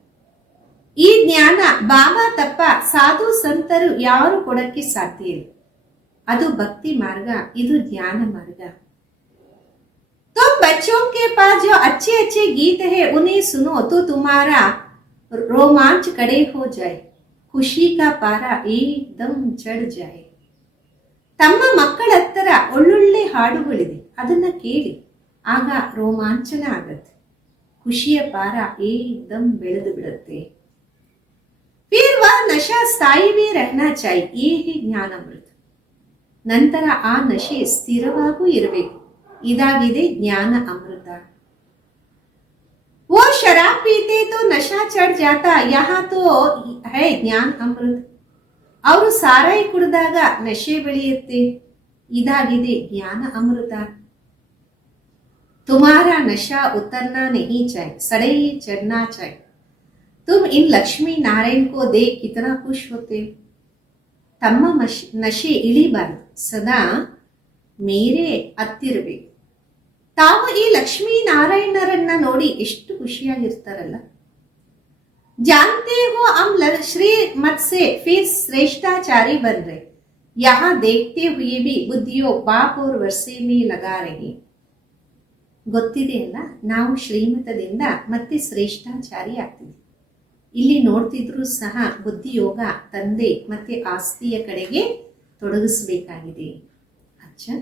ಈ ಜ್ಞಾನ ಬಾಬಾ ತಪ್ಪ ಸಾಧು ಸಂತರು ಯಾರು ಕೊಡಕ್ಕೆ ಸಾಧ್ಯ ಇಲ್ಲ. ಅದು ಭಕ್ತಿ ಮಾರ್ಗ, ಇದು ಜ್ಞಾನ ಮಾರ್ಗ. बच्चों के पास जो अच्छे अच्छे गीत है उन्हें सुनो तो तुम्हारा रोमांच कड़े हो जाए, ಖುಷಿ का पारा एकदम चढ़ जाए. ತಮ್ಮ ಮಕ್ಕಳ ಹತ್ತಿರ ಒಳ್ಳೊಳ್ಳೆ ಹಾಡುಗಳಿದೆ, ಅದನ್ನ ಕೇಳಿ, ಆಗ ರೋಮಾಂಚನ ಆಗತ್ತೆ, ಖುಷಿಯ ಪಾರ एकदम ಬೆಳೆದು ಬಿಡುತ್ತೆ. फिर वह नशा स्थायी भी रहना चाहिए, ये ही ಜ್ಞಾನಾಮೃತ. ನಂತರ ಆ ನಶೆ ಸ್ಥಿರವಾಗೂ ಇರಬೇಕು, ಇದಾಗಿದೆ ಜ್ಞಾನ ಅಮೃತ. वो शराब पीते तो नशा चढ़ जाता, यहाँ तो है ज्ञान अमृत. ಅವರು ಸಾರಾಯಿ ಕುಡಿದಾಗ ನಶೆ ಬೆಳೆಯುತ್ತೆ, ಇದಾಗಿದೆ ಜ್ಞಾನ ಅಮೃತ. तुम्हारा नशा उतरना नहीं चाहिए, सड़े ही चढ़ना चाहिए. तुम इन लक्ष्मी नारायण को देख कितना खुश होते. ತಮ್ಮ ನಶೆ ಇಳಿಬಾರದು, ಸದಾ ಮೇರೆ ಹತ್ತಿರಬೇಕು. ತಾವು ಈ ಲಕ್ಷ್ಮೀ ನಾರಾಯಣರನ್ನ ನೋಡಿ ಎಷ್ಟು ಖುಷಿಯಾಗಿರ್ತಾರಲ್ಲ. जानते हो हम श्रीमत से फिर श्रेष्ठाचारी बन गए, यहाँ देखते हुए भी बुद्धियों बाप और वर्षे में लगा रहे. ಗೊತ್ತಿದೆ ಅಲ್ಲ, ನಾವು ಶ್ರೀಮತದಿಂದ ಮತ್ತೆ ಶ್ರೇಷ್ಠಾಚಾರಿ ಆಗ್ತೀವಿ. ಇಲ್ಲಿ ನೋಡ್ತಿದ್ರು ಸಹ ಬುದ್ಧಿಯೋಗ ತಂದೆ ಮತ್ತೆ ಆಸ್ತಿಯ ಕಡೆಗೆ ತೊಡಗಿಸಬೇಕಾಗಿದೆ. अच्छा,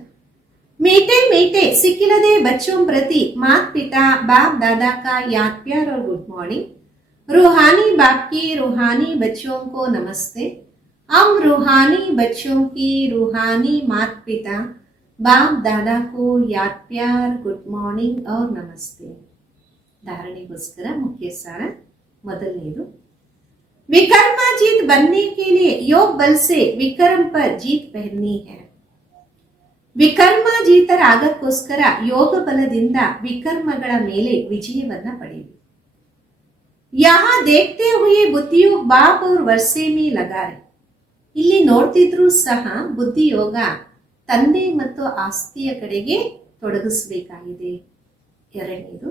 मीठे मीठे सिक्किलदे बच्चों प्रति माता पिता बाप दादा का याद प्यार और गुड मॉर्निंग. रूहानी बाप के रूहानी बच्चों को नमस्ते. हम रूहानी बच्चों की रूहानी माता पिता बाप दादा को याद प्यार गुड मॉर्निंग और नमस्ते. धारणेಗೋಸ್ಕರ मुख्य सार. ಮೊದಲನೇದು, विकर्माजीत बनने के लिए योग बल से विकर्म पर जीत पहननी है. ವಿಕರ್ಮಾಜೀತರಾಗಕ್ಕೋಸ್ಕರ ಯೋಗ ಬಲದಿಂದ ವಿಕರ್ಮಗಳ ಮೇಲೆ ವಿಜಯವನ್ನ ಪಡೆಯಿರಿ. यहाँ देखते हुए बुद्धियोग बाप और वर्षे में लगा रहे. ಇಲ್ಲಿ ನೋಡ್ತಿದ್ರು ಸಹ ಬುದ್ಧಿಯೋಗ ತಂದೆ ಮತ್ತು ಆಸ್ತಿಯ ಕಡೆಗೆ ತೊಡಗಿಸಬೇಕಾಗಿದೆ. ಎರಡನೇದು,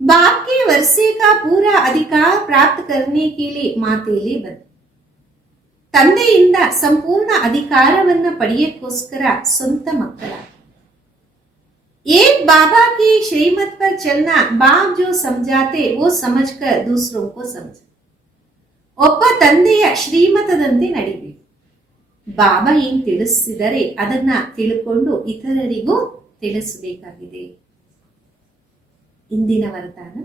बाप के वर्षे का पूरा अधिकार प्राप्त करने के लिए ಮಾತೆಯಲ್ಲಿ ಬಂತು. ತಂದೆಯಿಂದ ಸಂಪೂರ್ಣ ಅಧಿಕಾರವನ್ನ ಪಡೆಯಕ್ಕೋಸ್ಕರ ಸ್ವಂತ ಮಕ್ಕಳ. एक बाबा की श्रीमत पर चलना, बाप जो समझाते वो समझकर दूसरों को समझ. ಒಬ್ಬ ತಂದೆಯ ಶ್ರೀಮತದಂತೆ ನಡಿಬೇಕು. ಬಾಬಾ ಏನ್ ತಿಳಿಸಿದರೆ ಅದನ್ನ ತಿಳ್ಕೊಂಡು ಇತರರಿಗೂ ತಿಳಿಸಬೇಕಾಗಿದೆ. ಇಂದಿನ ವರದಾನ,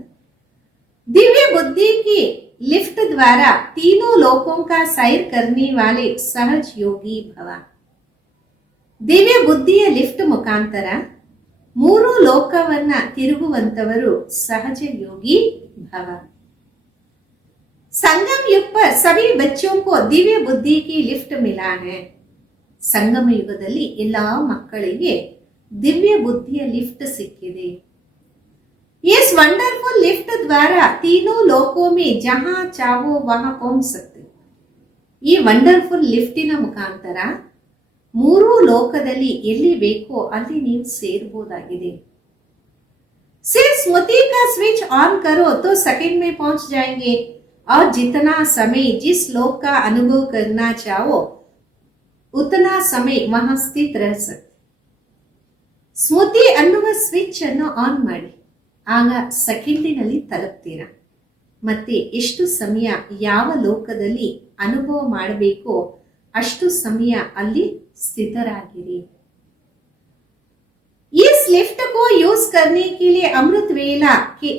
दिव्य बुद्धि की लिफ्ट द्वारा तीनों लोकों का सैर करने वाले सहज योगी भव. ದಿವ್ಯ ಬುದ್ಧಿಯ ಲಿಫ್ಟ್ ಮುಖಾಂತರ ಮೂರು ಲೋಕವನ್ನ ತಿರುಗುವಂತವರು ಸಹಜ ಯೋಗಿ ಭವ. संगम युग पर सभी बच्चों को दिव्य बुद्धि की लिफ्ट मिला है. ಸಂಗಮ ಯುಗದಲ್ಲಿ ಎಲ್ಲಾ ಮಕ್ಕಳಿಗೆ ದಿವ್ಯ ಬುದ್ಧಿಯ ಲಿಫ್ಟ್ ಸಿಕ್ಕಿದೆ. इस वंडरफुल लिफ्ट द्वारा तीनों लोकों में जहां चाहो वहां पहुंच सकते. ಈ ವಂಡರ್ಫುಲ್ ಲಿಫ್ಟಿನ ಮುಖಾಂತರ ಮೂರು ಲೋಕದಲ್ಲಿ ಎಲ್ಲಿ ಬೇಕೋ ಅಲ್ಲಿ ನೀವು ಸೇರಬಹುದಾಗಿದೆ. सिर्फ स्मृति का स्विच ऑन करो तो सेकंड में पहुंच जाएंगे और जितना समय जिस लोक का अनुभव करना चाहो उतना समय वहां स्थित रह सकते. ಸ್ಮೃತಿ ಅನ್ನುವ ಸ್ವಿಚ್ ಅನ್ನು ಆನ್ ಮಾಡಿ, ಆಗ ಸೆಕೆಂಡಿನಲ್ಲಿ ತಲುಪ್ತೀರಾ. ಮತ್ತೆ ಎಷ್ಟು ಸಮಯ ಯಾವ ಲೋಕದಲ್ಲಿ ಅನುಭವ ಮಾಡಬೇಕೋ ಅಷ್ಟು ಸಮಯ ಅಲ್ಲಿ ಸ್ಥಿತರಾಗಿರಿ. इस लिफ्ट को यूज करने के लिए अमृत वेला के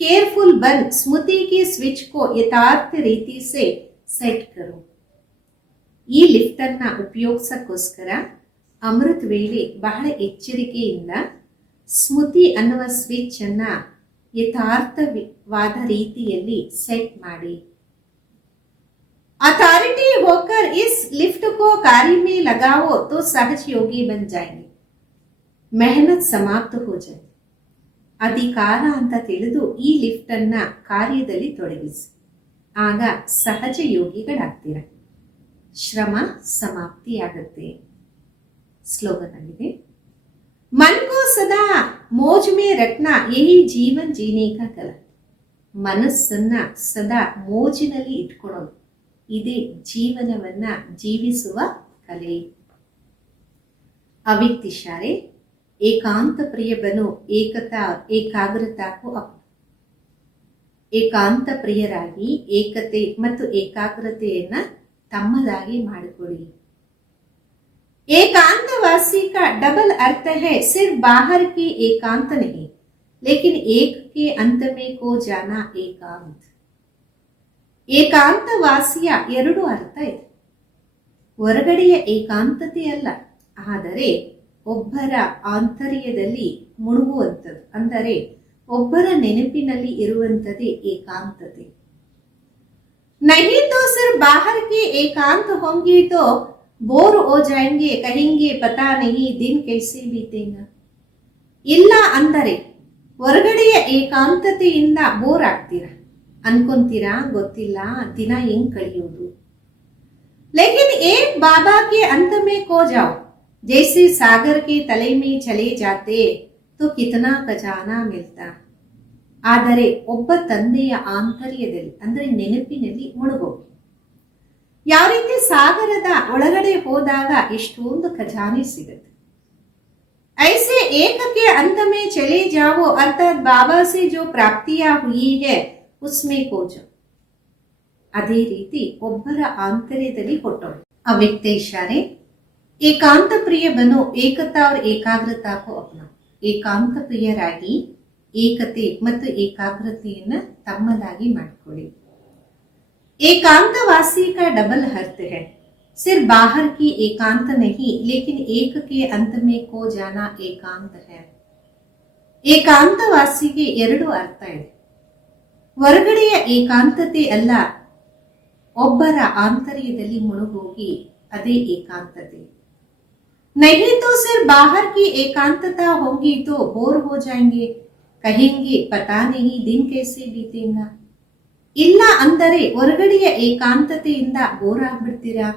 केयरफुल बन स्मृति की स्विच को यथार्थ रीति से सेट करो. ಈ ಲಿಫ್ಟ್ ಅನ್ನ ಉಪಯೋಗಿಸಕ್ಕೋಸ್ಕರ ಅಮೃತ ವೇಳೆ ಬಹಳ ಎಚ್ಚರಿಕೆಯಿಂದ ಸ್ಮೃತಿ ಅನ್ನುವ ಸ್ವಿಚ್ ಅನ್ನ ಯಥಾರ್ಥವಾದ ರೀತಿಯಲ್ಲಿ ಸೆಟ್ ಮಾಡಿ. अथॉरिटी होकर इस लिफ्ट को कार्य में लगाओ तो सहज योगी बन जाएंगे. मेहनत समाप्त हो जाए. ಅಧಿಕಾರ ಅಂತ ತಿಳಿದು ಈ ಲಿಫ್ಟ್ ಅನ್ನ ಕಾರ್ಯದಲ್ಲಿ ತೊಡಗಿಸಿ, ಆಗ ಸಹಜ ಯೋಗಿಗಳಾಗ್ತೀರ. ಶ್ರಮ ಸಮಾಪ್ತಿಯಾಗುತ್ತೆ. ಸ್ಲೋಗನ್ ಆಗಿದೆ, मन को सदा मौज में रखना यही जीवन जीने का कला. ಮನಸ್ಸನ್ನ ಸದಾ ಮೋಜಿನಲ್ಲಿ ಇಟ್ಕೊಳ್ಳೋದು, ಇದೇ ಜೀವನವನ್ನ ಜೀವಿಸುವ ಕಲೆ. ಅವಿಕ್ತ ಇಶಾರೆ, एकांत प्रिय बनो ಏಕತಾ ಏಕಾಗ್ರತಾಕ್ಕೂ ಏಕಾಂತ ಪ್ರಿಯರಾಗಿ ಏಕತೆ ಮತ್ತು ಏಕಾಗ್ರತೆಯನ್ನ ತಮ್ಮದಾಗಿ ಮಾಡಿಕೊಳ್ಳಿ. एकांतवासी का डबल अर्थ है, सिर्फ बाहर की एकांत नहीं लेकिन एक के अंत में को जाना एकांत. ಏಕಾಂತವಾಸಿಯ ಎರಡು ಅರ್ಥ ಇದೆ. ಹೊರಗಡೆಯ ಏಕಾಂತತೆ ಅಲ್ಲ, ಆದರೆ ಒಬ್ಬರ ಆಂತರ್ಯದಲ್ಲಿ ಮುಳುಗುವಂಥದ್ದು, ಅಂದರೆ ಒಬ್ಬರ ನೆನಪಿನಲ್ಲಿ ಇರುವಂಥದ್ದೇ ಏಕಾಂತತೆ. नहीं तो सिर्फ बाहर के एकांत होंगे तो बोर हो जाएंगे, कहेंगे पता नहीं दिन कैसे बीतेगा. ಇಲ್ಲ ಅಂದರೆ ಹೊರಗಡೆಯ ಏಕಾಂತತೆಯಿಂದ ಬೋರ್ ಆಗ್ತೀರಾ, ಅನ್ಕೊಂತೀರಾ ಗೊತ್ತಿಲ್ಲ ದಿನ ಹೆಂಗ್ ಕಳೆಯೋದು. लेकिन एक बाबा के अंत में खो जाओ, जैसे सागर के तले में चले जाते तो कितना खजाना मिलता. ಆದರೆ ಒಬ್ಬ ತಂದೆಯ ಆಂತರ್ಯದಲ್ಲಿ ಅಂದರೆ ನೆನಪಿನಲ್ಲಿ ಮುಳುಗೋಗಿ, ಯಾವ ರೀತಿ ಸಾಗರದ ಒಳಗಡೆ ಹೋದಾಗ ಎಷ್ಟೊಂದು ಖಜಾನೆ ಸಿಗುತ್ತೆ. ऐसे एक के अंत में चले जाओ अर्थात बाबा से जो प्राप्तियां हुई है उसमें खो जाओ. ಅದೇ ರೀತಿ ಒಬ್ಬರ ಆಂತರ್ಯದಲ್ಲಿ ಕೊಟ್ಟರು. ಅವ್ಯಕ್ತ ಇಶಾರೆ ಏಕಾಂತ ಪ್ರಿಯ ಬನೋ ಏಕತಾ और ಏಕಾಗ್ರತಾ को अपना. ಏಕಾಂತ ಪ್ರಿಯರಾಗಿ ಏಕತೆ ಮತ್ತು ಏಕಾಗ್ರತೆಯನ್ನ ತಮ್ಮದಾಗಿ ಮಾಡಿಕೊಳ್ಳಿ. एकांतवासी का डबल अर्थ है, सिर्फ बाहर की एकांत नहीं लेकिन एक के अंत में खो जाना एकांत है. ಏಕಾಂತವಾಸಿಗೆ ಎರಡು ಅರ್ಥ ಇದೆ. ಹೊರಗಡೆಯ ಏಕಾಂತತೆ ಅಲ್ಲ, ಒಬ್ಬರ ಆಂತರ್ಯದಲ್ಲಿ ಮುಳುಗೋಗಿ ಅದೇ ಏಕಾಂತತೆ. नहीं तो सिर्फ बाहर की एकांतता होगी तो बोर हो जाएंगे, कहेंगे पता नहीं दिन कैसे बीतेगा. ಇಲ್ಲ ಅಂದರೆ ಹೊರಗಡೆಯ ಏಕಾಂತತೆಯಿಂದ ಬೋರ್ ಆಗ್ಬಿಡ್ತೀರಾ,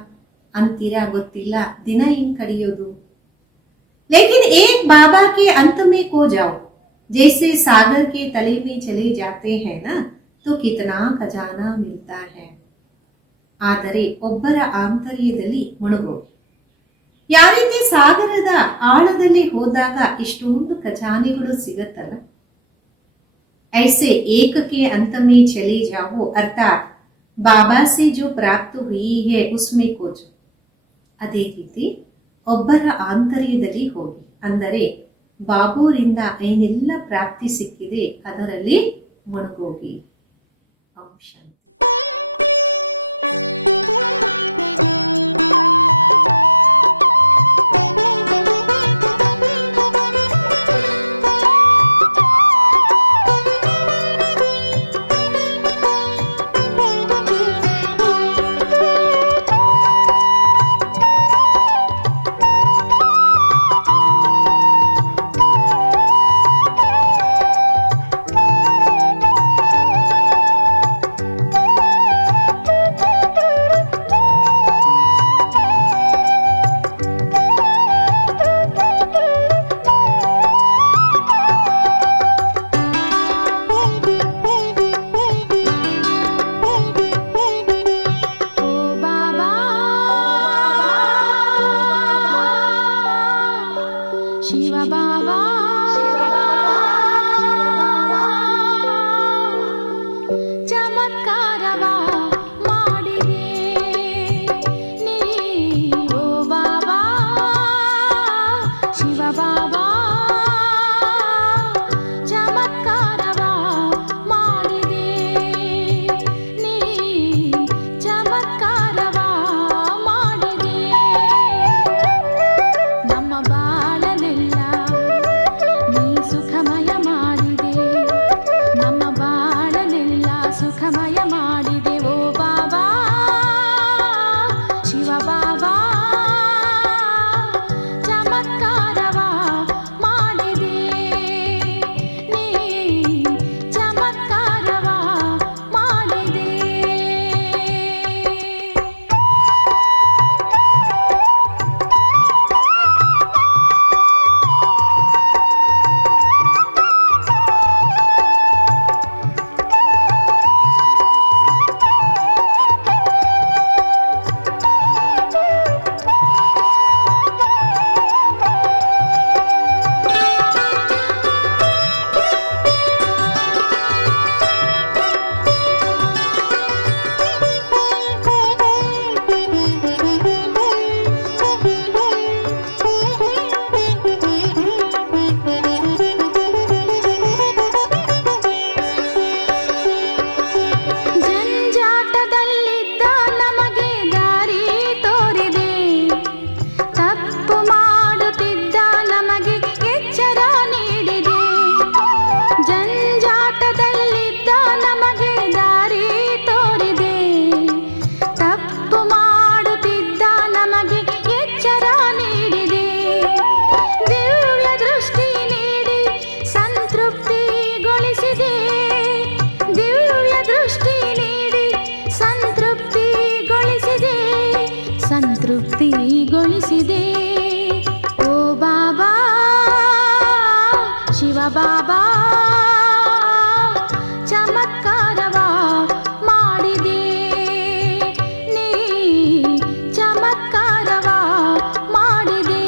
ಅಂತೀರಾ ಗೊತ್ತಿಲ್ಲ ದಿನ ಹಿಂಗ್ ಕಳೆಯೋದು. लेकिन एक बाबा के अंत में खो जाओ, जैसे सागर के तले में चले जाते हैं ना तो कितना खजाना मिलता है. ಆದರೆ ಒಬ್ಬರ ಆಂತರ್ಯದಲ್ಲಿ ಮುಳುಗೋಗಿ, ಯಾವ ರೀತಿ ಸಾಗರದ ಆಳದಲ್ಲಿ ಹೋದಾಗ ಎಷ್ಟೊಂದು ಖಜಾನೆಗಳು ಸಿಗತ್ತಲ್ಲ. ऐसे एक के अंत में चले जाओ अर्थात बाबा से जो प्राप्त हुई है उसमें खो जाओ. ಅದೇ ರೀತಿ ಒಬ್ಬರ ಆಂತರ್ಯದಲ್ಲಿ ಹೋಗಿ, ಅಂದರೆ ಬಾಬೂರಿಂದ ಏನೆಲ್ಲ ಪ್ರಾಪ್ತಿ ಸಿಕ್ಕಿದೆ ಅದರಲ್ಲಿ ಮುಳುಗೋಗಿ. ಶಿವಬಾಬಾ ಚಮತ್ಕಾರವ ಮಾಡಿದೆ ನೀ ಚಮತ್ಕಾರವ ಮಾಡಿದೆ.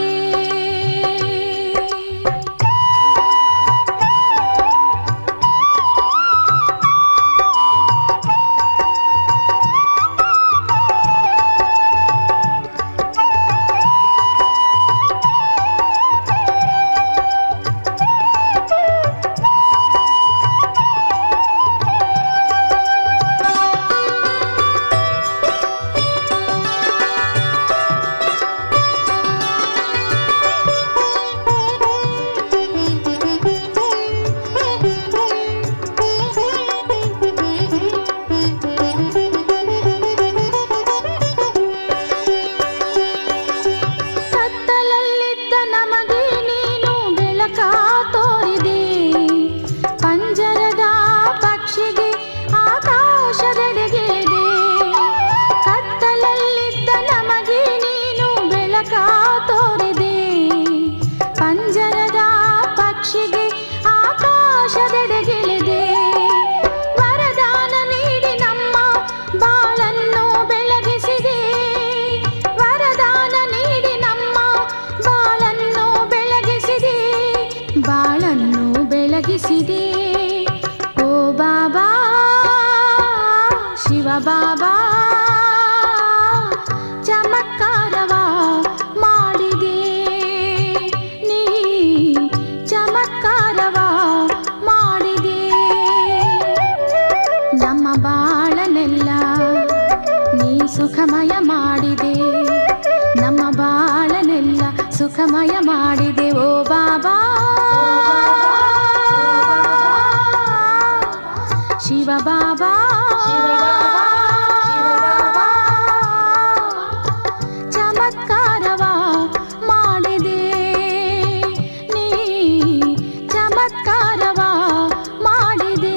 ಓ ಬಾಬಾ ಶಿವಬಾಬಾ ಚಮತ್ಕಾರವ ಮಾಡಿದೆ ನೀ ಚಮತ್ಕಾರವ ಮಾಡಿದೆ. ನಮ್ಮ ಬಾಳನೆಲ್ಲ ನೀ ಸುಖಮಯ ಮಾಡಿದೆ, ನಮ್ಮ ಬಾಳನೆಲ್ಲ ಸುಖಮಯ ಮಾಡಿದೆ. ಓ ಬಾಬಾ ಶಿವಬಾಬಾ ಚಮತ್ಕಾರವ ಮಾಡಿದೆ ನೀ ಚಮತ್ಕಾರವ ಮಾಡಿದೆ.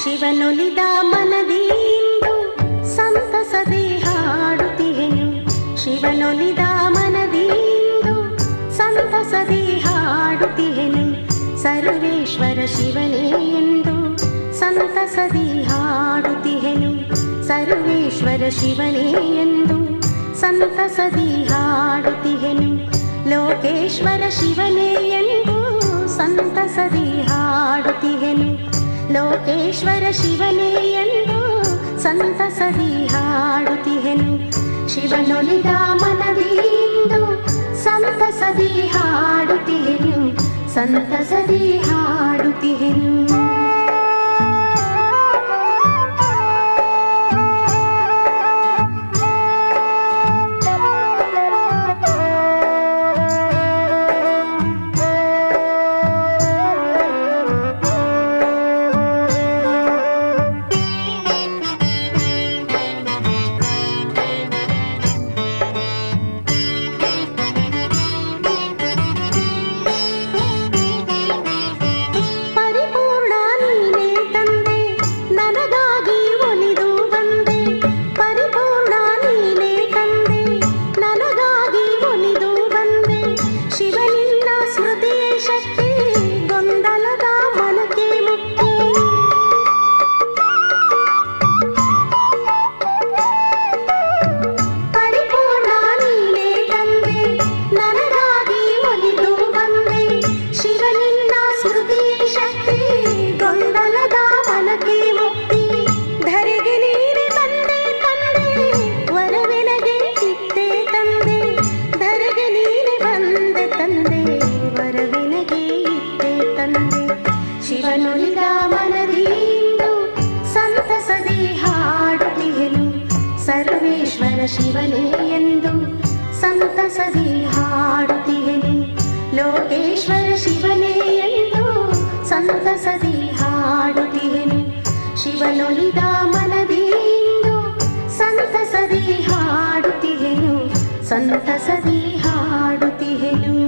ಶಿವನೊಲಿದ ಮನದಿಂದು ಸಂತಸದೆ ಹಾಡುತ್ತಿಹೆನು, ಶಿವನೊಲಿದ ಮನದಿಂದು ಸಂತಸದೆ ಹಾಡುತ್ತಿಹೆನು. ಸರ್ವೇಶ್ವರ ಶಿವನೇ ಎಂದು ಸಂತಸದೆ ಹಾಡುತ್ತಿಹೆನು, ಸರ್ವೇಶ್ವರ ಶಿವನೇ ಎಂದು ಸಂತಸದೆ ಹಾಡುತ್ತಿಹೆನು. ಲೋಕೇಶ್ವರ ಶಿವನೇ ಎಂದು ಸಂತಸದೆ ಹಾಡುತ್ತಿಹೆನು, ಲೋಕೇಶ್ವರ ಶಿವನೇ ಎಂದು ಸಂತಸದಿ ಹಾಡುತ್ತಿಹೆನು. ಶಿವನೊಲಿದ ಮನದಿಂದು ಸಂತಸದಿ ಹಾಡುತ್ತಿಹೆನು, ಸಂತಸದಿ ಹಾಡುತ್ತಿಹೆನು. ಶಿವನೊಲಿದ ಮನದಿಂದು ಶಿವನೇ ಎಂದು ಸಂತಸದಿ ಹಾಡುತ್ತಿಹೆನು. ಲೋಕೇಶ್ವರ ಶಿವನೇ ಎಂದು ಸಂತಸದಿ ಹಾಡುತ್ತಿಹೆನು. ಶಿವನೊಲಿದ ಮನದಿಂದು ಸಂತಸದಿ ಹಾಡುತ್ತಿಹೆನು, ಸಂತಸದಿ ಹಾಡುತ್ತಿಹೆನು.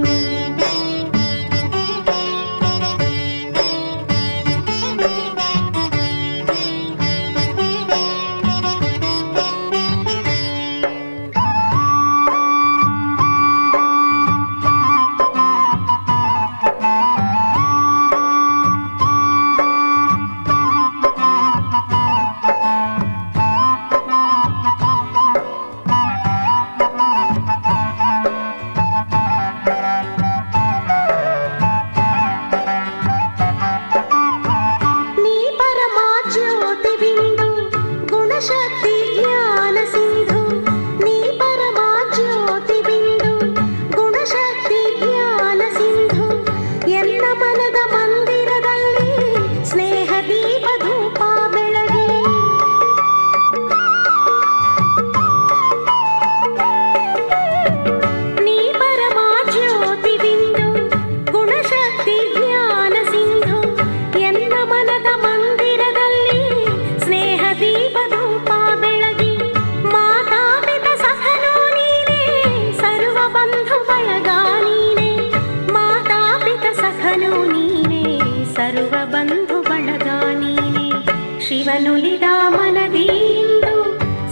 ಶಿವನುಲಿದ ಮನದಿಂದು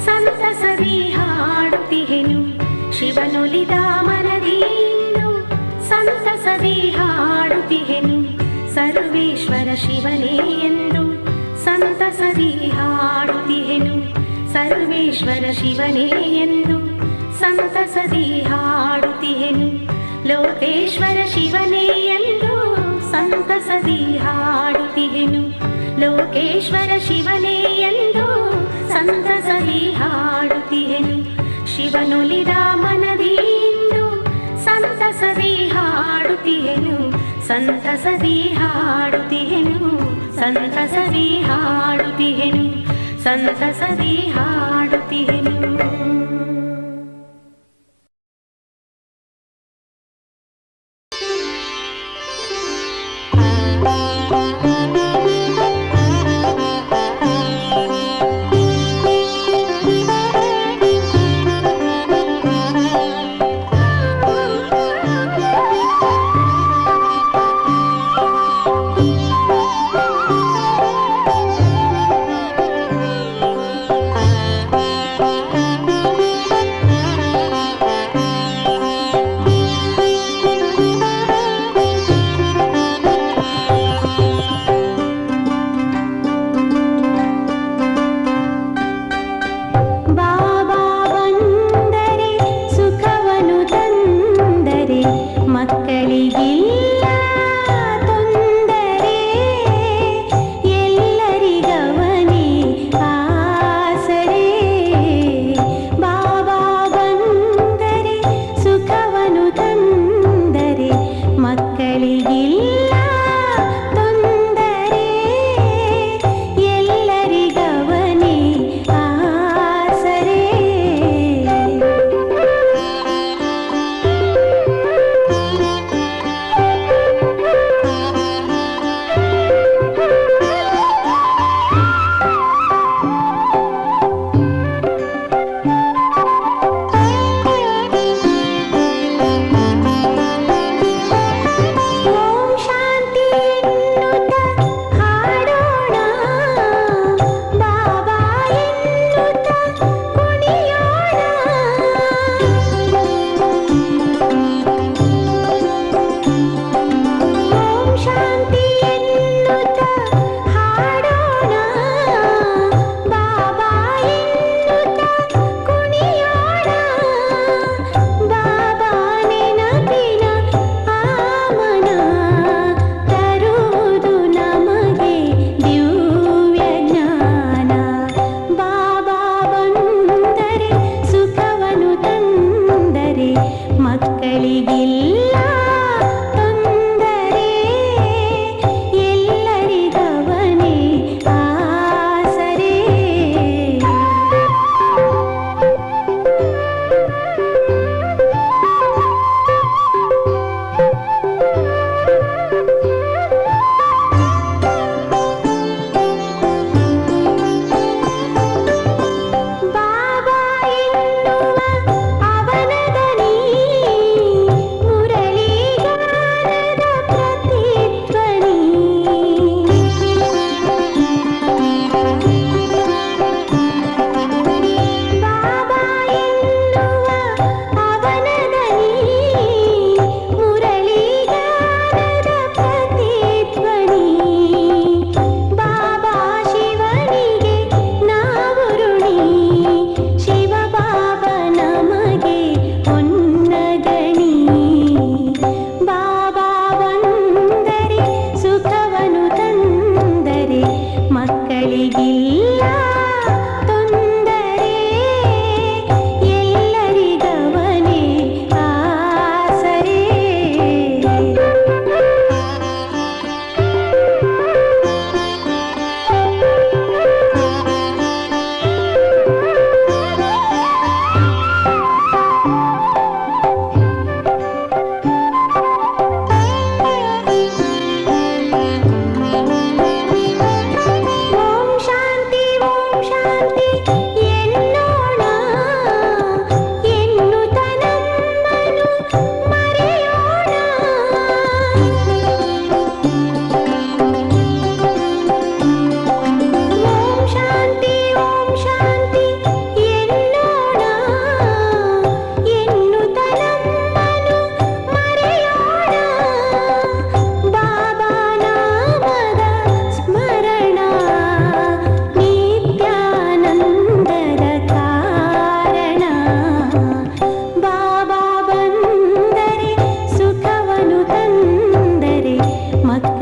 ಸಂತಸದಿ ಹಾಡುತ್ತಿಹೆನು. ಶಿವನುಲಿದ ಮನದಿಂದು ಸಂತಸದಿ ಹಾಡುತ್ತಿಹೆನು. ಸರ್ವೇಶ್ವರ ಶಿವನೇ ಎಂದು ಸಂತಸದಿ ಹಾಡುತ್ತಿಹೆನು. ಸರ್ವೇಶ್ವರ ಶಿವನೇ ಎಂದು ಸಂತಸದಿ ಹಾಡುತ್ತಿಹೆನು. ಲೋಕೇಶ್ವರ ಶಿವನೇ ಎಂದು ಸಂತಸದಿ ಹಾಡುತ್ತಿಹೆನು. ಲೋಕೇಶ್ವರ ಶಿವನೇ ಎಂದು ಸಂತಸದಿ ಹಾಡುತ್ತಿಹೆನು. ಶಿವನುಲಿದ ಮನದಿಂದು ಸಂತಸದಿ ಹಾಡುತ್ತಿಹೆನು. ಸಂತಸದಿ ಹಾಡುತ್ತಿಹೆನು, ಸಂತಸದಿ ಹಾಡುತ್ತಿಹೆನು, ಸಂತಸದಿ ಹಾಡುತ್ತಿಹೆನು.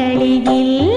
ಮಕ್ಕಳಿಗಿಲ್ಲ